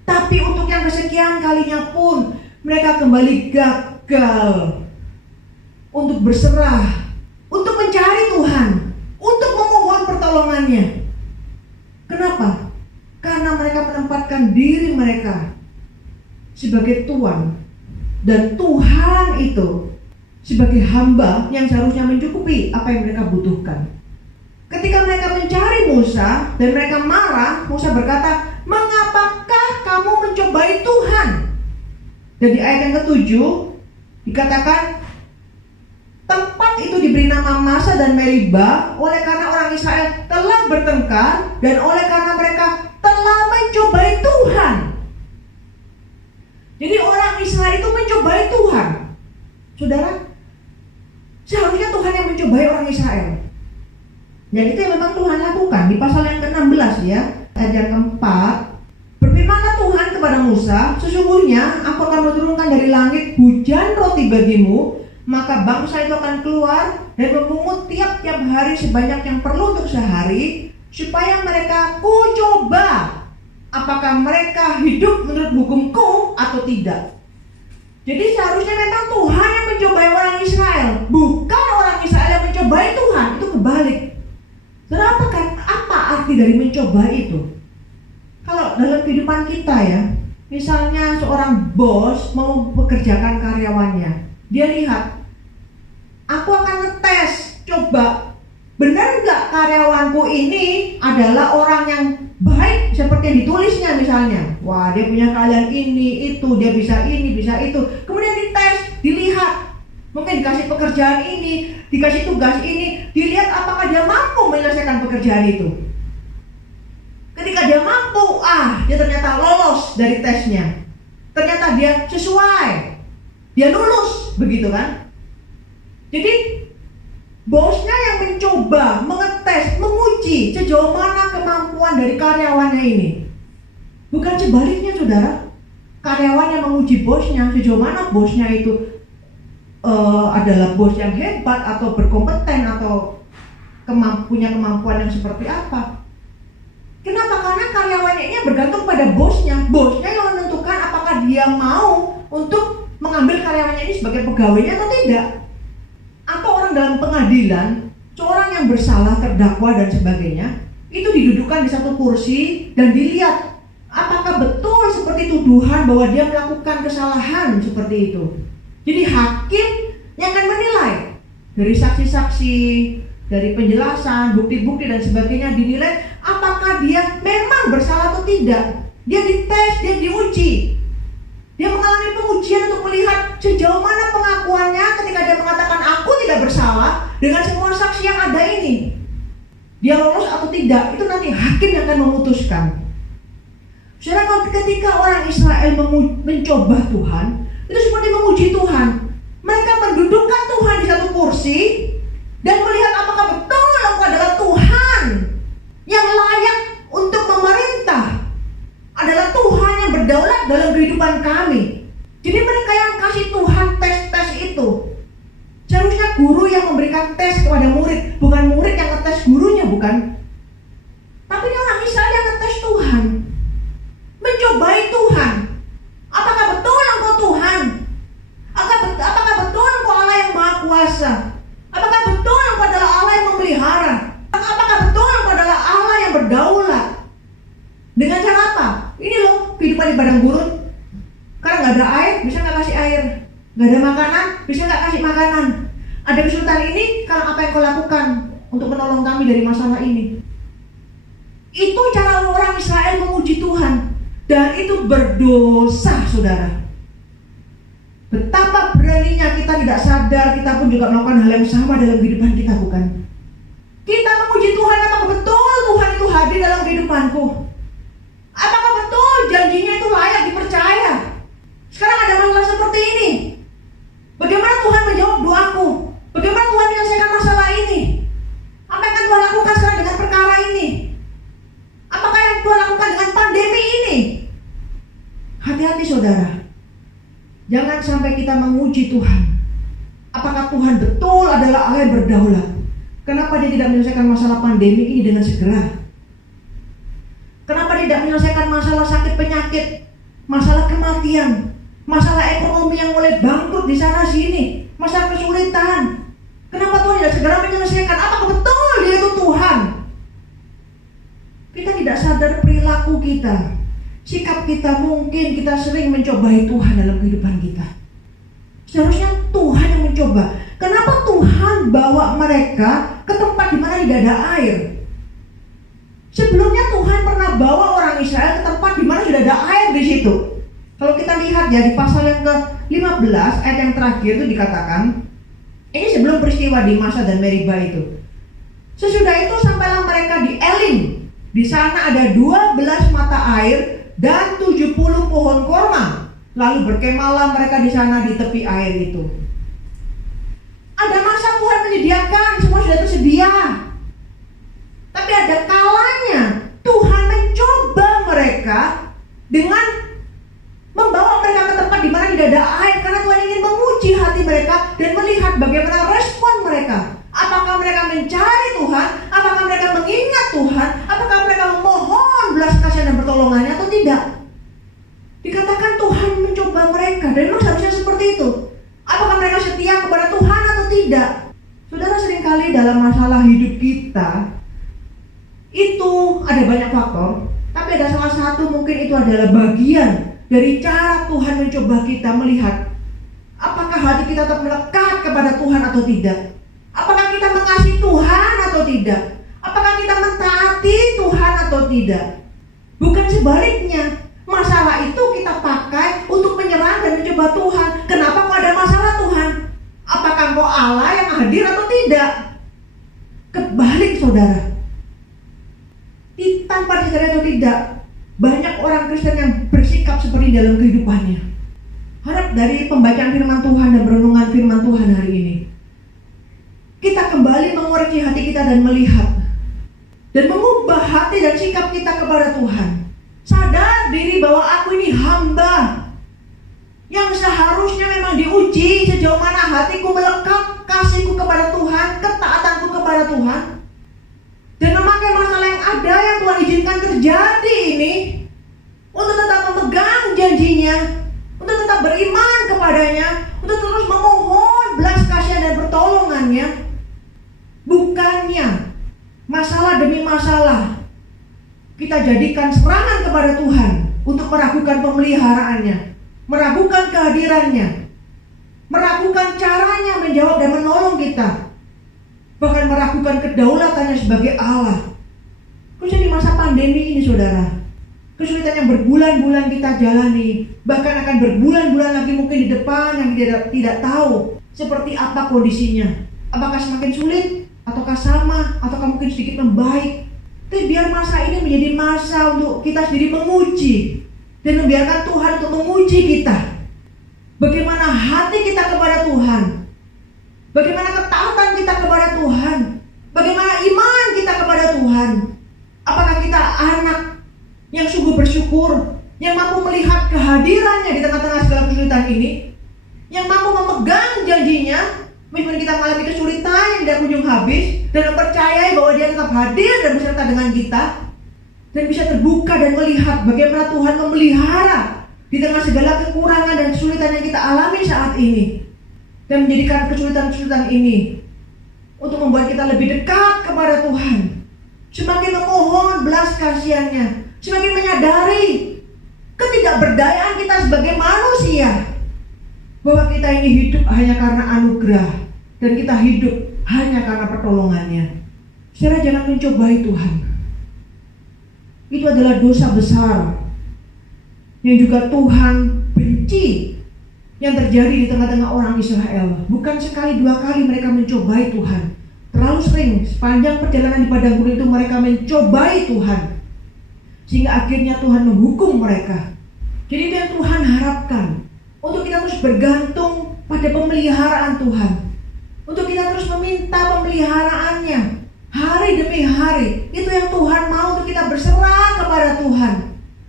Tapi untuk yang kesekian kalinya pun mereka kembali gagal untuk berserah, untuk mencari Tuhan, untuk memohon pertolongannya. Kenapa? Karena mereka menempatkan diri mereka sebagai tuan, dan Tuhan itu sebagai hamba yang seharusnya mencukupi apa yang mereka butuhkan. Ketika mereka mencari Musa dan mereka marah, Musa berkata, "Mengapakah kamu mencobai Tuhan?" Dan di ayat yang ke-7 Dikatakan tempat itu diberi nama Masa dan Meriba oleh karena orang Israel telah bertengkar dan oleh karena mereka telah mencobai Tuhan. Jadi orang Israel itu mencobai Tuhan. Saudara, seharusnya Tuhan yang mencobai orang Israel. Dan itu yang memang Tuhan lakukan. Di pasal yang ke-16 ya, ayat yang keempat, berfirmanlah Tuhan kepada Musa, sesungguhnya aku akan menurunkan dari langit hujan roti bagimu, maka bangsa itu akan keluar dan memungut tiap-tiap hari sebanyak yang perlu untuk sehari, supaya mereka ku coba apakah mereka hidup menurut hukumku atau tidak. Jadi seharusnya memang Tuhan yang mencobai orang Israel, bukan orang Israel yang mencobai Tuhan. Itu kebalik. Kenapa kan? Apa arti dari mencoba itu? Kalau dalam kehidupan kita ya, misalnya seorang bos mau pekerjakan karyawannya, dia lihat, aku akan ngetes, coba benar nggak karyawanku ini adalah orang yang baik seperti yang ditulisnya misalnya. Wah, dia punya keahlian ini, itu, dia bisa ini, bisa itu. Kemudian dites, dilihat, mungkin dikasih pekerjaan ini, dikasih tugas ini, dilihat apakah dia mampu menyelesaikan pekerjaan itu. Ketika dia mampu, dia ternyata lolos dari tesnya. Ternyata dia sesuai, dia lulus, begitu kan? Jadi bosnya yang mencoba, mengetes, menguji sejauh mana kemampuan dari karyawannya ini. Bukan sebaliknya, saudara. Karyawan yang menguji bosnya, sejauh mana bosnya itu adalah bos yang hebat atau berkompeten atau punya kemampuan yang seperti apa. Kenapa? Karena karyawannya ini bergantung pada bosnya. Bosnya yang menentukan apakah dia mau untuk mengambil karyawannya ini sebagai pegawainya atau tidak. Atau orang dalam pengadilan, seorang yang bersalah, terdakwa dan sebagainya, itu didudukkan di satu kursi dan dilihat apakah betul seperti tuduhan bahwa dia melakukan kesalahan seperti itu. Jadi hakim yang akan menilai dari saksi-saksi, dari penjelasan, bukti-bukti dan sebagainya, dinilai apakah dia memang bersalah atau tidak. Dia dites, dia diuji. Dia mengalami pengujian untuk melihat sejauh mana pengakuannya ketika dia mengatakan aku tidak bersalah dengan semua saksi yang ada ini. Dia lolos atau tidak, itu nanti hakim yang akan memutuskan. Saudara, ketika orang Israel mencoba Tuhan, itu seperti menguji Tuhan. Mereka mendudukkan Tuhan di satu kursi dan melihat apakah betul Engkau adalah Tuhan yang layak untuk memerintah, adalah Tuhan yang berdaulat dalam kehidupan kami. Jadi mereka yang kasih Tuhan tes-tes itu. Seharusnya guru yang memberikan tes kepada murid, bukan murid yang ngetes gurunya, bukan. Tapi ini orang Israel yang ngetes Tuhan, mencobai Tuhan. Apakah betul Engkau Tuhan? Apakah betul Engkau Allah yang Maha Kuasa? Apakah betul Engkau adalah Allah yang memelihara? Apakah betul Engkau adalah Allah yang berdaulat? Dengan cara apa? Ini loh kehidupan di padang gurun. Karena nggak ada air, bisa nggak kasih air. Nggak ada makanan, bisa nggak kasih makanan. Ada kesulitan ini, karena apa yang kau lakukan untuk menolong kami dari masalah ini? Itu cara orang Israel menguji Tuhan. Dan itu berdosa, saudara. Betapa beraninya kita tidak sadar, kita pun juga melakukan hal yang sama dalam kehidupan kita, bukan? Kita menguji Tuhan, apakah betul Tuhan itu hadir dalam kehidupanku? Apakah betul janjinya itu layak dipercaya? Sekarang ada masalah seperti ini. Bagaimana Tuhan menjawab doaku? Bagaimana Tuhan menyelesaikan masalah ini? Apa yang akan Tuhan lakukan sekarang dengan perkara ini? Apakah yang Tuhan lakukan dengan pandemi ini? Hati-hati, saudara. Jangan sampai kita menguji Tuhan. Apakah Tuhan betul adalah Allah yang berdaulat? Kenapa dia tidak menyelesaikan masalah pandemi ini dengan segera? Kenapa dia tidak menyelesaikan masalah sakit penyakit, masalah kematian, masalah ekonomi yang mulai bangkrut di sana sini, masalah kesulitan? Kenapa Tuhan tidak segera menyelesaikan? Apakah betul dia itu Tuhan? Kita tidak sadar perilaku kita, sikap kita, mungkin kita sering mencobai Tuhan dalam kehidupan kita. Seharusnya Tuhan yang mencoba. Kenapa Tuhan bawa mereka ke tempat di mana tidak ada air? Sebelumnya Tuhan pernah bawa orang Israel ke tempat di mana sudah ada air di situ. Kalau kita lihat ya di pasal yang ke-15 ayat yang terakhir itu dikatakan, ini sebelum peristiwa di Masa dan Meriba itu. Sesudah itu sampailah mereka di Elim. Di sana ada 12 mata air dan 70 pohon korma. Lalu berkemahlah mereka di sana di tepi air itu. Ada masa Tuhan menyediakan, semua sudah tersedia. Tapi ada kalanya Tuhan mencoba mereka dengan membawa mereka ke tempat di mana tidak ada air, karena Tuhan ingin menguji hati mereka dan melihat bagaimana respon mereka. Apakah mereka mencari Tuhan? Apakah mereka mengingat Tuhan? Apakah mereka memohon belas kasihan dan pertolongannya atau tidak? Dikatakan Tuhan mencoba mereka, dan memang seharusnya seperti itu. Apakah mereka setia kepada Tuhan atau tidak? Saudara, seringkali dalam masalah hidup kita itu ada banyak faktor, tapi ada salah satu mungkin itu adalah bagian dari cara Tuhan mencoba kita melihat apakah hati kita tetap melekat kepada Tuhan atau tidak. Apakah kita mengasihi Tuhan atau tidak? Apakah kita mentaati Tuhan atau tidak? Bukan sebaliknya. Masalah itu kita pakai untuk menyerang dan mencoba Tuhan. Kenapa kok ada masalah Tuhan? Apakah kok Allah yang hadir atau tidak? Kebalik, saudara. Tanpa disadari atau tidak, banyak orang Kristen yang bersikap seperti dalam kehidupannya. Harap dari pembacaan firman Tuhan dan renungan firman Tuhan hari ini, kita kembali mengoreksi hati kita dan melihat dan mengubah hati dan sikap kita kepada Tuhan. Sadar diri bahwa aku ini hamba yang seharusnya memang diuji sejauh mana hatiku melekat kasihku kepada Tuhan, ketaatanku kepada Tuhan, dan memakai masalah yang ada yang Tuhan izinkan terjadi ini untuk tetap memegang janjinya, untuk tetap beriman kepadanya, untuk terus memohon belas kasihan dan pertolongannya. Bukannya masalah demi masalah kita jadikan serangan kepada Tuhan untuk meragukan pemeliharaannya, meragukan kehadirannya, meragukan caranya menjawab dan menolong kita, bahkan meragukan kedaulatannya sebagai Allah. Khususnya di masa pandemi ini, saudara, kesulitan yang berbulan-bulan kita jalani, bahkan akan berbulan-bulan lagi mungkin di depan yang tidak tahu seperti apa kondisinya. Apakah semakin sulit, ataukah sama, ataukah mungkin sedikit membaik. Tapi biar masa ini menjadi masa untuk kita sendiri menguji dan membiarkan Tuhan untuk menguji kita. Bagaimana hati kita kepada Tuhan, bagaimana ketaatan kita kepada Tuhan, bagaimana iman kita kepada Tuhan. Apakah kita anak yang sungguh bersyukur, yang mampu melihat kehadirannya di tengah-tengah segala kesulitan ini, yang mampu memegang janjinya meskipun kita mengalami kesulitan yang tidak kunjung habis, dan mempercayai bahwa Dia tetap hadir dan beserta dengan kita, dan bisa terbuka dan melihat bagaimana Tuhan memelihara di tengah segala kekurangan dan kesulitan yang kita alami saat ini, dan menjadikan kesulitan-kesulitan ini untuk membuat kita lebih dekat kepada Tuhan, semakin memohon belas kasihannya, semakin menyadari ketidakberdayaan kita sebagai manusia, bahwa kita ini hidup hanya karena anugerah dan kita hidup hanya karena pertolongannya. Saudara, jangan mencobai Tuhan. Itu adalah dosa besar yang juga Tuhan benci yang terjadi di tengah-tengah orang Israel. Bukan sekali dua kali mereka mencobai Tuhan. Terlalu sering sepanjang perjalanan di padang gurun itu mereka mencobai Tuhan, sehingga akhirnya Tuhan menghukum mereka. Jadi itu yang Tuhan harapkan, untuk kita terus bergantung pada pemeliharaan Tuhan, untuk kita terus meminta pemeliharaannya hari demi hari. Itu yang Tuhan mau, untuk kita berserah kepada Tuhan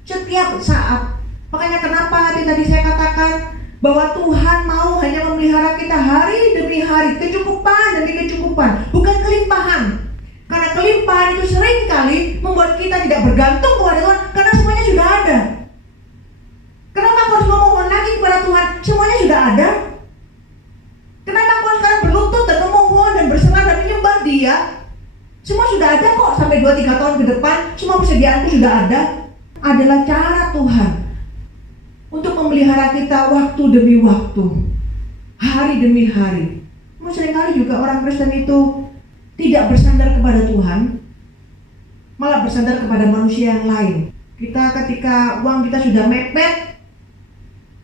setiap saat. Makanya kenapa tadi saya katakan bahwa Tuhan mau hanya memelihara kita hari demi hari, kecukupan demi kecukupan, bukan kelimpahan. Karena kelimpahan itu seringkali membuat kita tidak bergantung kepada Tuhan, karena semuanya sudah ada. Kenapa aku harus memohon lagi kepada Tuhan? Semuanya sudah ada. Kenapa aku sekarang berlutut dan memohon dan berserah dan menyembah Dia? Semua sudah ada kok, sampai 2-3 tahun ke depan semua persediaanku sudah ada. Adalah cara Tuhan untuk memelihara kita waktu demi waktu, hari demi hari. Seringkali juga orang Kristen itu tidak bersandar kepada Tuhan, malah bersandar kepada manusia yang lain. Kita ketika uang kita sudah mepet,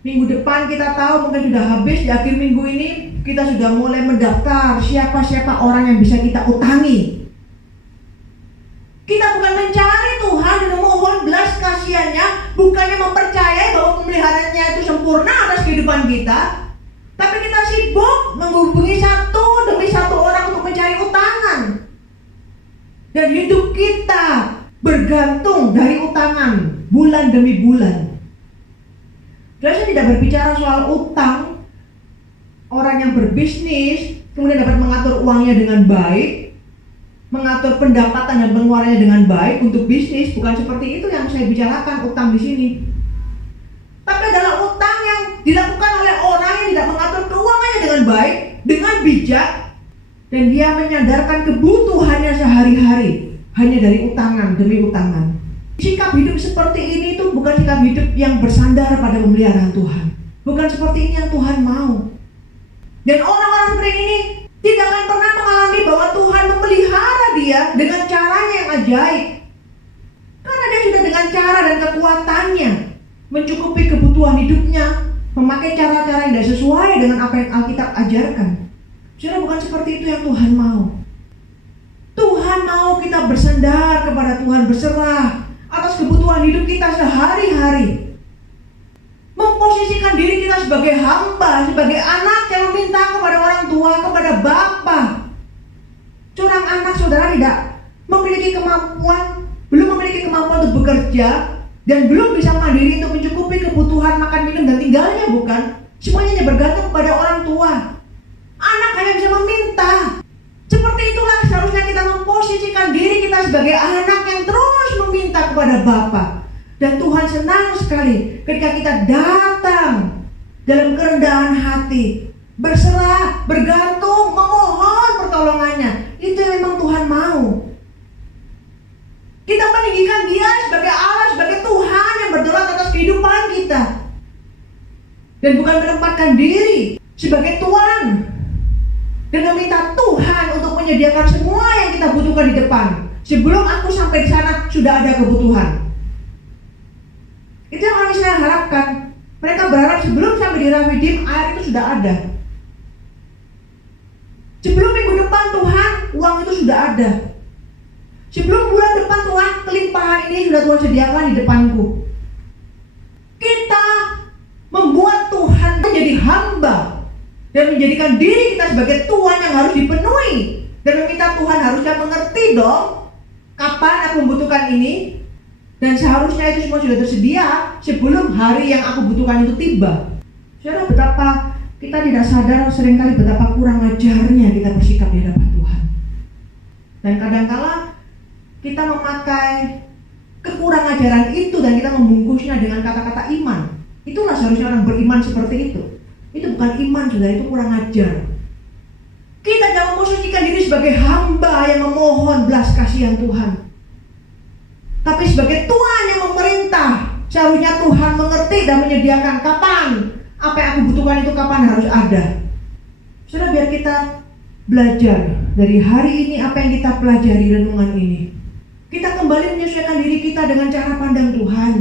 Minggu depan kita tahu mungkin sudah habis, di akhir minggu ini kita sudah mulai mendaftar siapa-siapa orang yang bisa kita utangi. Kita bukan mencari Tuhan dan memohon belas kasihannya, bukannya mempercayai bahwa pemeliharaannya itu sempurna atas kehidupan kita, tapi kita sibuk menghubungi satu demi satu orang untuk mencari utangan. Dan hidup kita bergantung dari utangan bulan demi bulan. Saya tidak berbicara soal utang. Orang yang berbisnis kemudian dapat mengatur uangnya dengan baik, mengatur pendapatan dan pengeluarannya dengan baik untuk bisnis, bukan seperti itu yang saya bicarakan utang di sini. Tapi adalah utang yang dilakukan oleh orang yang tidak mengatur keuangannya dengan baik, dengan bijak, dan dia menyandarkan kebutuhannya sehari-hari hanya dari utangan demi utangan. Sikap hidup seperti ini itu bukan sikap hidup yang bersandar pada pemeliharaan Tuhan. Bukan seperti ini yang Tuhan mau. Dan orang-orang seperti ini tidak akan pernah mengalami bahwa Tuhan memelihara dia dengan caranya yang ajaib. Karena dia sudah dengan cara dan kekuatannya mencukupi kebutuhan hidupnya, memakai cara-cara yang tidak sesuai dengan apa yang Alkitab ajarkan. Saudara, bukan seperti itu yang Tuhan mau. Tuhan mau kita bersandar kepada Tuhan, berserah atas kebutuhan hidup kita sehari-hari, memposisikan diri kita sebagai hamba, sebagai anak yang meminta kepada orang tua, kepada Bapa. Seorang anak, saudara, tidak memiliki kemampuan, belum memiliki kemampuan untuk bekerja, dan belum bisa mandiri untuk mencukupi kebutuhan makan, minum, dan tinggalnya, bukan? Semuanya hanya bergantung kepada orang tua. Anak hanya bisa meminta. Seperti itulah seharusnya kita memposisikan diri kita sebagai anak yang terus meminta kepada Bapa. Dan Tuhan senang sekali ketika kita datang dalam kerendahan hati, berserah, bergantung, memohon pertolongannya. Itu yang memang Tuhan mau. Kita meninggikan Dia sebagai Allah, sebagai Tuhan yang berdaulat atas kehidupan kita, dan bukan menempatkan diri sebagai Tuhan dan meminta Tuhan untuk menyediakan semua yang kita butuhkan di depan. Sebelum aku sampai di sana sudah ada kebutuhan. Itu yang orang Israel harapkan. Mereka berharap sebelum sampai di Rafidim air itu sudah ada. Sebelum minggu depan Tuhan, uang itu sudah ada. Sebelum bulan depan Tuhan, kelimpahan ini sudah Tuhan sediakan di depanku. Kita membuat Tuhan menjadi hamba dan menjadikan diri kita sebagai Tuhan yang harus dipenuhi, dan meminta Tuhan harusnya mengerti dong kapan aku membutuhkan ini, dan seharusnya itu semua sudah tersedia sebelum hari yang aku butuhkan itu tiba. Saudara, betapa kita tidak sadar seringkali betapa kurang ajarnya kita bersikap di hadapan Tuhan. Dan kadangkala kita memakai kekurangan ajaran itu dan kita membungkusnya dengan kata-kata iman. Itulah seharusnya orang beriman seperti itu. Itu bukan iman, saudara, itu kurang ajar. Kita tidak memposisikan diri sebagai hamba yang memohon belas kasihan Tuhan, tapi sebagai Tuhan yang memerintah. Seharusnya Tuhan mengerti dan menyediakan kapan apa yang aku butuhkan itu kapan harus ada. Saudara, biar kita belajar dari hari ini apa yang kita pelajari renungan ini. Kita kembali menyesuaikan diri kita dengan cara pandang Tuhan.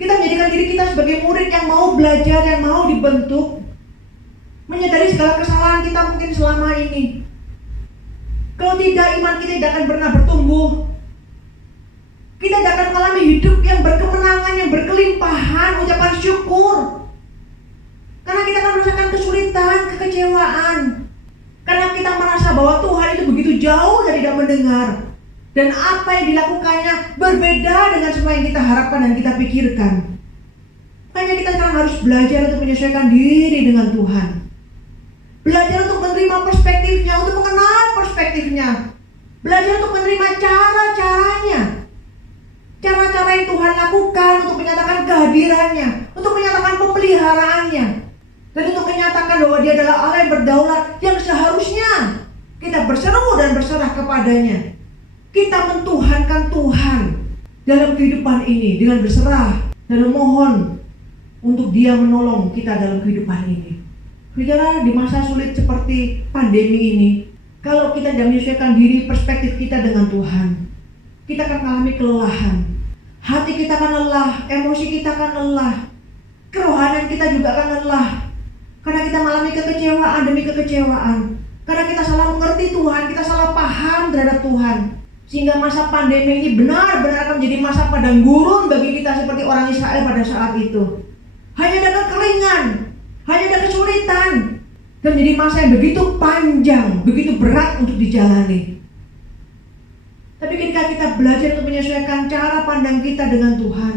Kita menjadikan diri kita sebagai murid yang mau belajar, yang mau dibentuk, menyadari segala kesalahan kita mungkin selama ini. Kalau tidak, iman kita tidak akan pernah bertumbuh. Kita tidak akan mengalami hidup yang berkemenangan, yang berkelimpahan, ucapan syukur. Karena kita akan merasakan kesulitan, kekecewaan. Karena kita merasa bahwa Tuhan itu begitu jauh dan tidak mendengar. Dan apa yang dilakukannya berbeda dengan semua yang kita harapkan dan kita pikirkan. Makanya kita sekarang harus belajar untuk menyesuaikan diri dengan Tuhan. Belajar untuk menerima perspektifnya, untuk mengenal perspektifnya. Belajar untuk menerima cara-caranya. Cara-cara yang Tuhan lakukan untuk menyatakan kehadirannya, untuk menyatakan pemeliharaannya, dan untuk menyatakan bahwa Dia adalah Allah yang berdaulat, yang seharusnya kita berseru dan berserah kepadanya. Kita mentuhankan Tuhan dalam kehidupan ini dengan berserah dan memohon untuk Dia menolong kita dalam kehidupan ini. Saudara, di masa sulit seperti pandemi ini, kalau kita tidak menyesuaikan diri perspektif kita dengan Tuhan, kita akan mengalami kelelahan. Hati kita akan lelah, emosi kita akan lelah. Kerohanian kita juga akan lelah, karena kita mengalami kekecewaan demi kekecewaan, karena kita salah mengerti Tuhan, kita salah paham terhadap Tuhan. Sehingga masa pandemi ini benar-benar akan menjadi masa padang gurun bagi kita seperti orang Israel pada saat itu. Hanya ada kekeringan, hanya ada kesulitan, dan menjadi masa yang begitu panjang, begitu berat untuk dijalani. Tapi ketika kita belajar untuk menyesuaikan cara pandang kita dengan Tuhan,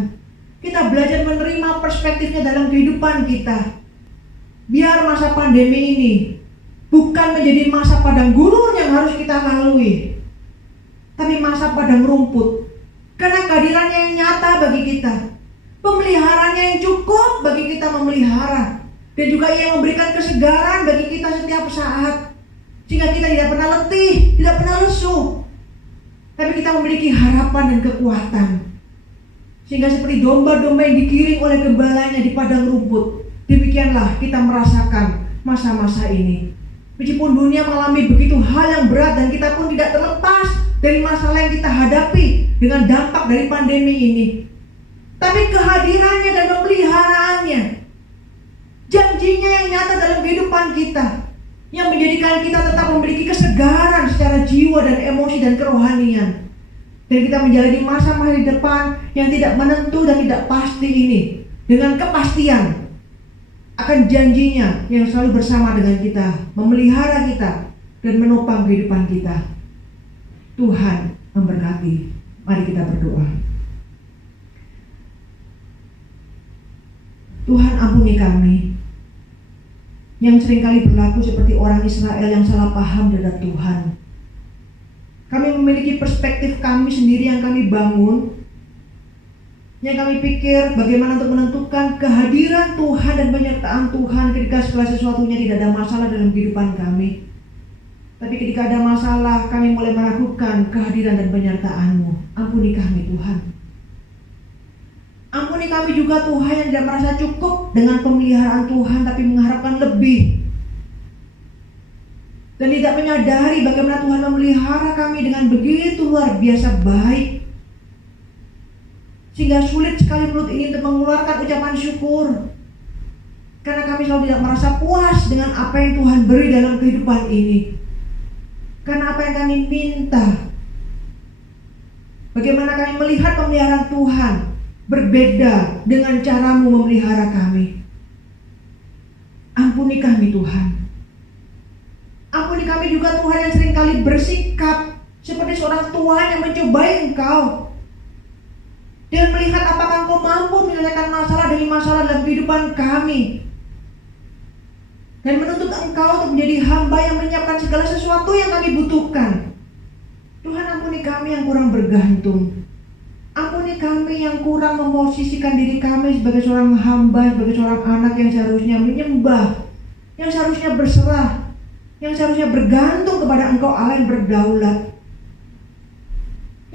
kita belajar menerima perspektifnya dalam kehidupan kita. Biar masa pandemi ini bukan menjadi masa padang gurun yang harus kita lalui, tapi masa padang rumput. Karena kehadirannya yang nyata bagi kita, pemeliharannya yang cukup bagi kita memelihara, dan juga Ia memberikan kesegaran bagi kita setiap saat, sehingga kita tidak pernah letih, tidak pernah lesu, tapi kita memiliki harapan dan kekuatan. Sehingga seperti domba-domba yang digiring oleh gembalanya di padang rumput, demikianlah kita merasakan masa-masa ini. Meskipun dunia mengalami begitu hal yang berat, dan kita pun tidak terlepas dari masalah yang kita hadapi dengan dampak dari pandemi ini, tapi kehadirannya dan pemeliharaannya, janjinya yang nyata dalam kehidupan kita, yang menjadikan kita tetap memiliki kesegaran secara jiwa dan emosi dan kerohanian. Dan kita menjalani masa-masa di depan yang tidak menentu dan tidak pasti ini dengan kepastian akan janjinya yang selalu bersama dengan kita, memelihara kita dan menopang kehidupan kita. Tuhan memberkati. Mari kita berdoa. Tuhan, ampuni kami yang seringkali berlaku seperti orang Israel yang salah paham terhadap Tuhan. Kami memiliki perspektif kami sendiri yang kami bangun, yang kami pikir bagaimana untuk menentukan kehadiran Tuhan dan penyertaan Tuhan ketika segala sesuatunya tidak ada masalah dalam kehidupan kami. Tapi ketika ada masalah, kami mulai meragukan kehadiran dan penyertaan-Mu. Ampuni kami, Tuhan. Ampuni kami juga, Tuhan, yang tidak merasa cukup dengan pemeliharaan Tuhan, tapi mengharapkan lebih. Dan tidak menyadari bagaimana Tuhan memelihara kami dengan begitu luar biasa baik, sehingga sulit sekali mulut ini untuk mengeluarkan ucapan syukur, karena kami selalu tidak merasa puas dengan apa yang Tuhan beri dalam kehidupan ini. Karena apa yang kami minta, bagaimana kami melihat pemeliharaan Tuhan berbeda dengan cara-Mu memelihara kami. Ampuni kami, Tuhan. Ampuni kami juga, Tuhan, yang seringkali bersikap seperti seorang Tuhan yang mencobai Engkau dan melihat apakah Engkau mampu menyelesaikan masalah demi masalah dalam kehidupan kami, dan menuntut Engkau untuk menjadi hamba yang menyiapkan segala sesuatu yang kami butuhkan. Tuhan, ampuni kami yang kurang bergantung. Ampuni kami yang kurang memposisikan diri kami sebagai seorang hamba, sebagai seorang anak yang seharusnya menyembah, yang seharusnya berserah, yang seharusnya bergantung kepada Engkau Allah yang berdaulat,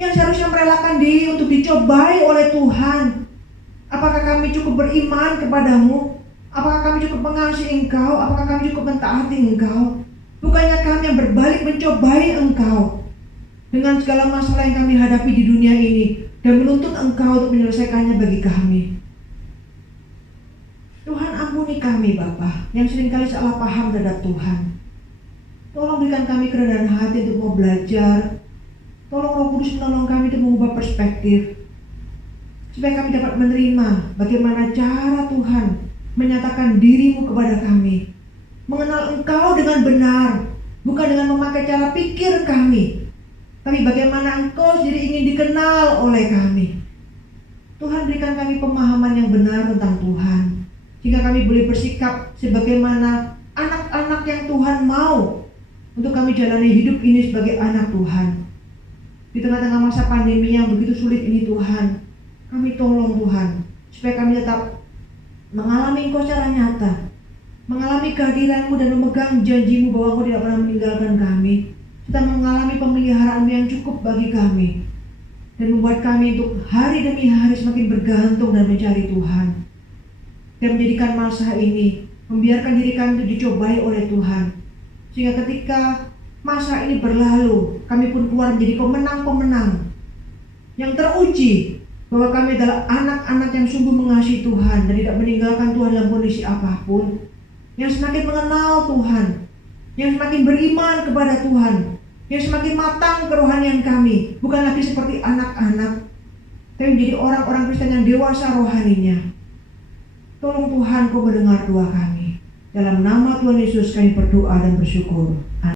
yang seharusnya merelakan diri untuk dicobai oleh Tuhan. Apakah kami cukup beriman kepadamu? Apakah kami cukup mengasihi Engkau? Apakah kami cukup mentaati Engkau? Bukannya kami yang berbalik mencobai Engkau dengan segala masalah yang kami hadapi di dunia ini, dan menuntut Engkau untuk menyelesaikannya bagi kami. Tuhan, ampuni kami Bapa yang seringkali salah paham terhadap Tuhan. Tolong berikan kami kerendahan hati untuk mau belajar. Tolong Roh Kudus menolong kami untuk mengubah perspektif, supaya kami dapat menerima bagaimana cara Tuhan menyatakan diri-Mu kepada kami, mengenal Engkau dengan benar, bukan dengan memakai cara pikir kami, tapi bagaimana Engkau sendiri ingin dikenal oleh kami. Tuhan, berikan kami pemahaman yang benar tentang Tuhan, sehingga kami boleh bersikap sebagaimana anak-anak yang Tuhan mau untuk kami jalani hidup ini sebagai anak Tuhan. Di tengah-tengah masa pandemi yang begitu sulit ini, Tuhan, kami tolong Tuhan, supaya kami tetap mengalami Engkau secara nyata, mengalami kehadiran-Mu dan memegang janji-Mu bahwa Engkau tidak pernah meninggalkan kami. Kita mengalami pemeliharaan-Mu yang cukup bagi kami, dan membuat kami untuk hari demi hari semakin bergantung dan mencari Tuhan, dan menjadikan masa ini, membiarkan diri kami untuk dicobai oleh Tuhan, sehingga ketika masa ini berlalu, kami pun keluar menjadi pemenang-pemenang yang teruji bahwa kami adalah anak-anak yang sungguh mengasihi Tuhan dan tidak meninggalkan Tuhan dalam kondisi apapun, yang semakin mengenal Tuhan, yang semakin beriman kepada Tuhan, yang semakin matang kerohanian kami, bukan lagi seperti anak-anak, tapi menjadi orang-orang Kristen yang dewasa rohaninya. Tolong Tuhan, Kau mendengar doa kami. Dalam nama Tuhan Yesus kami berdoa dan bersyukur.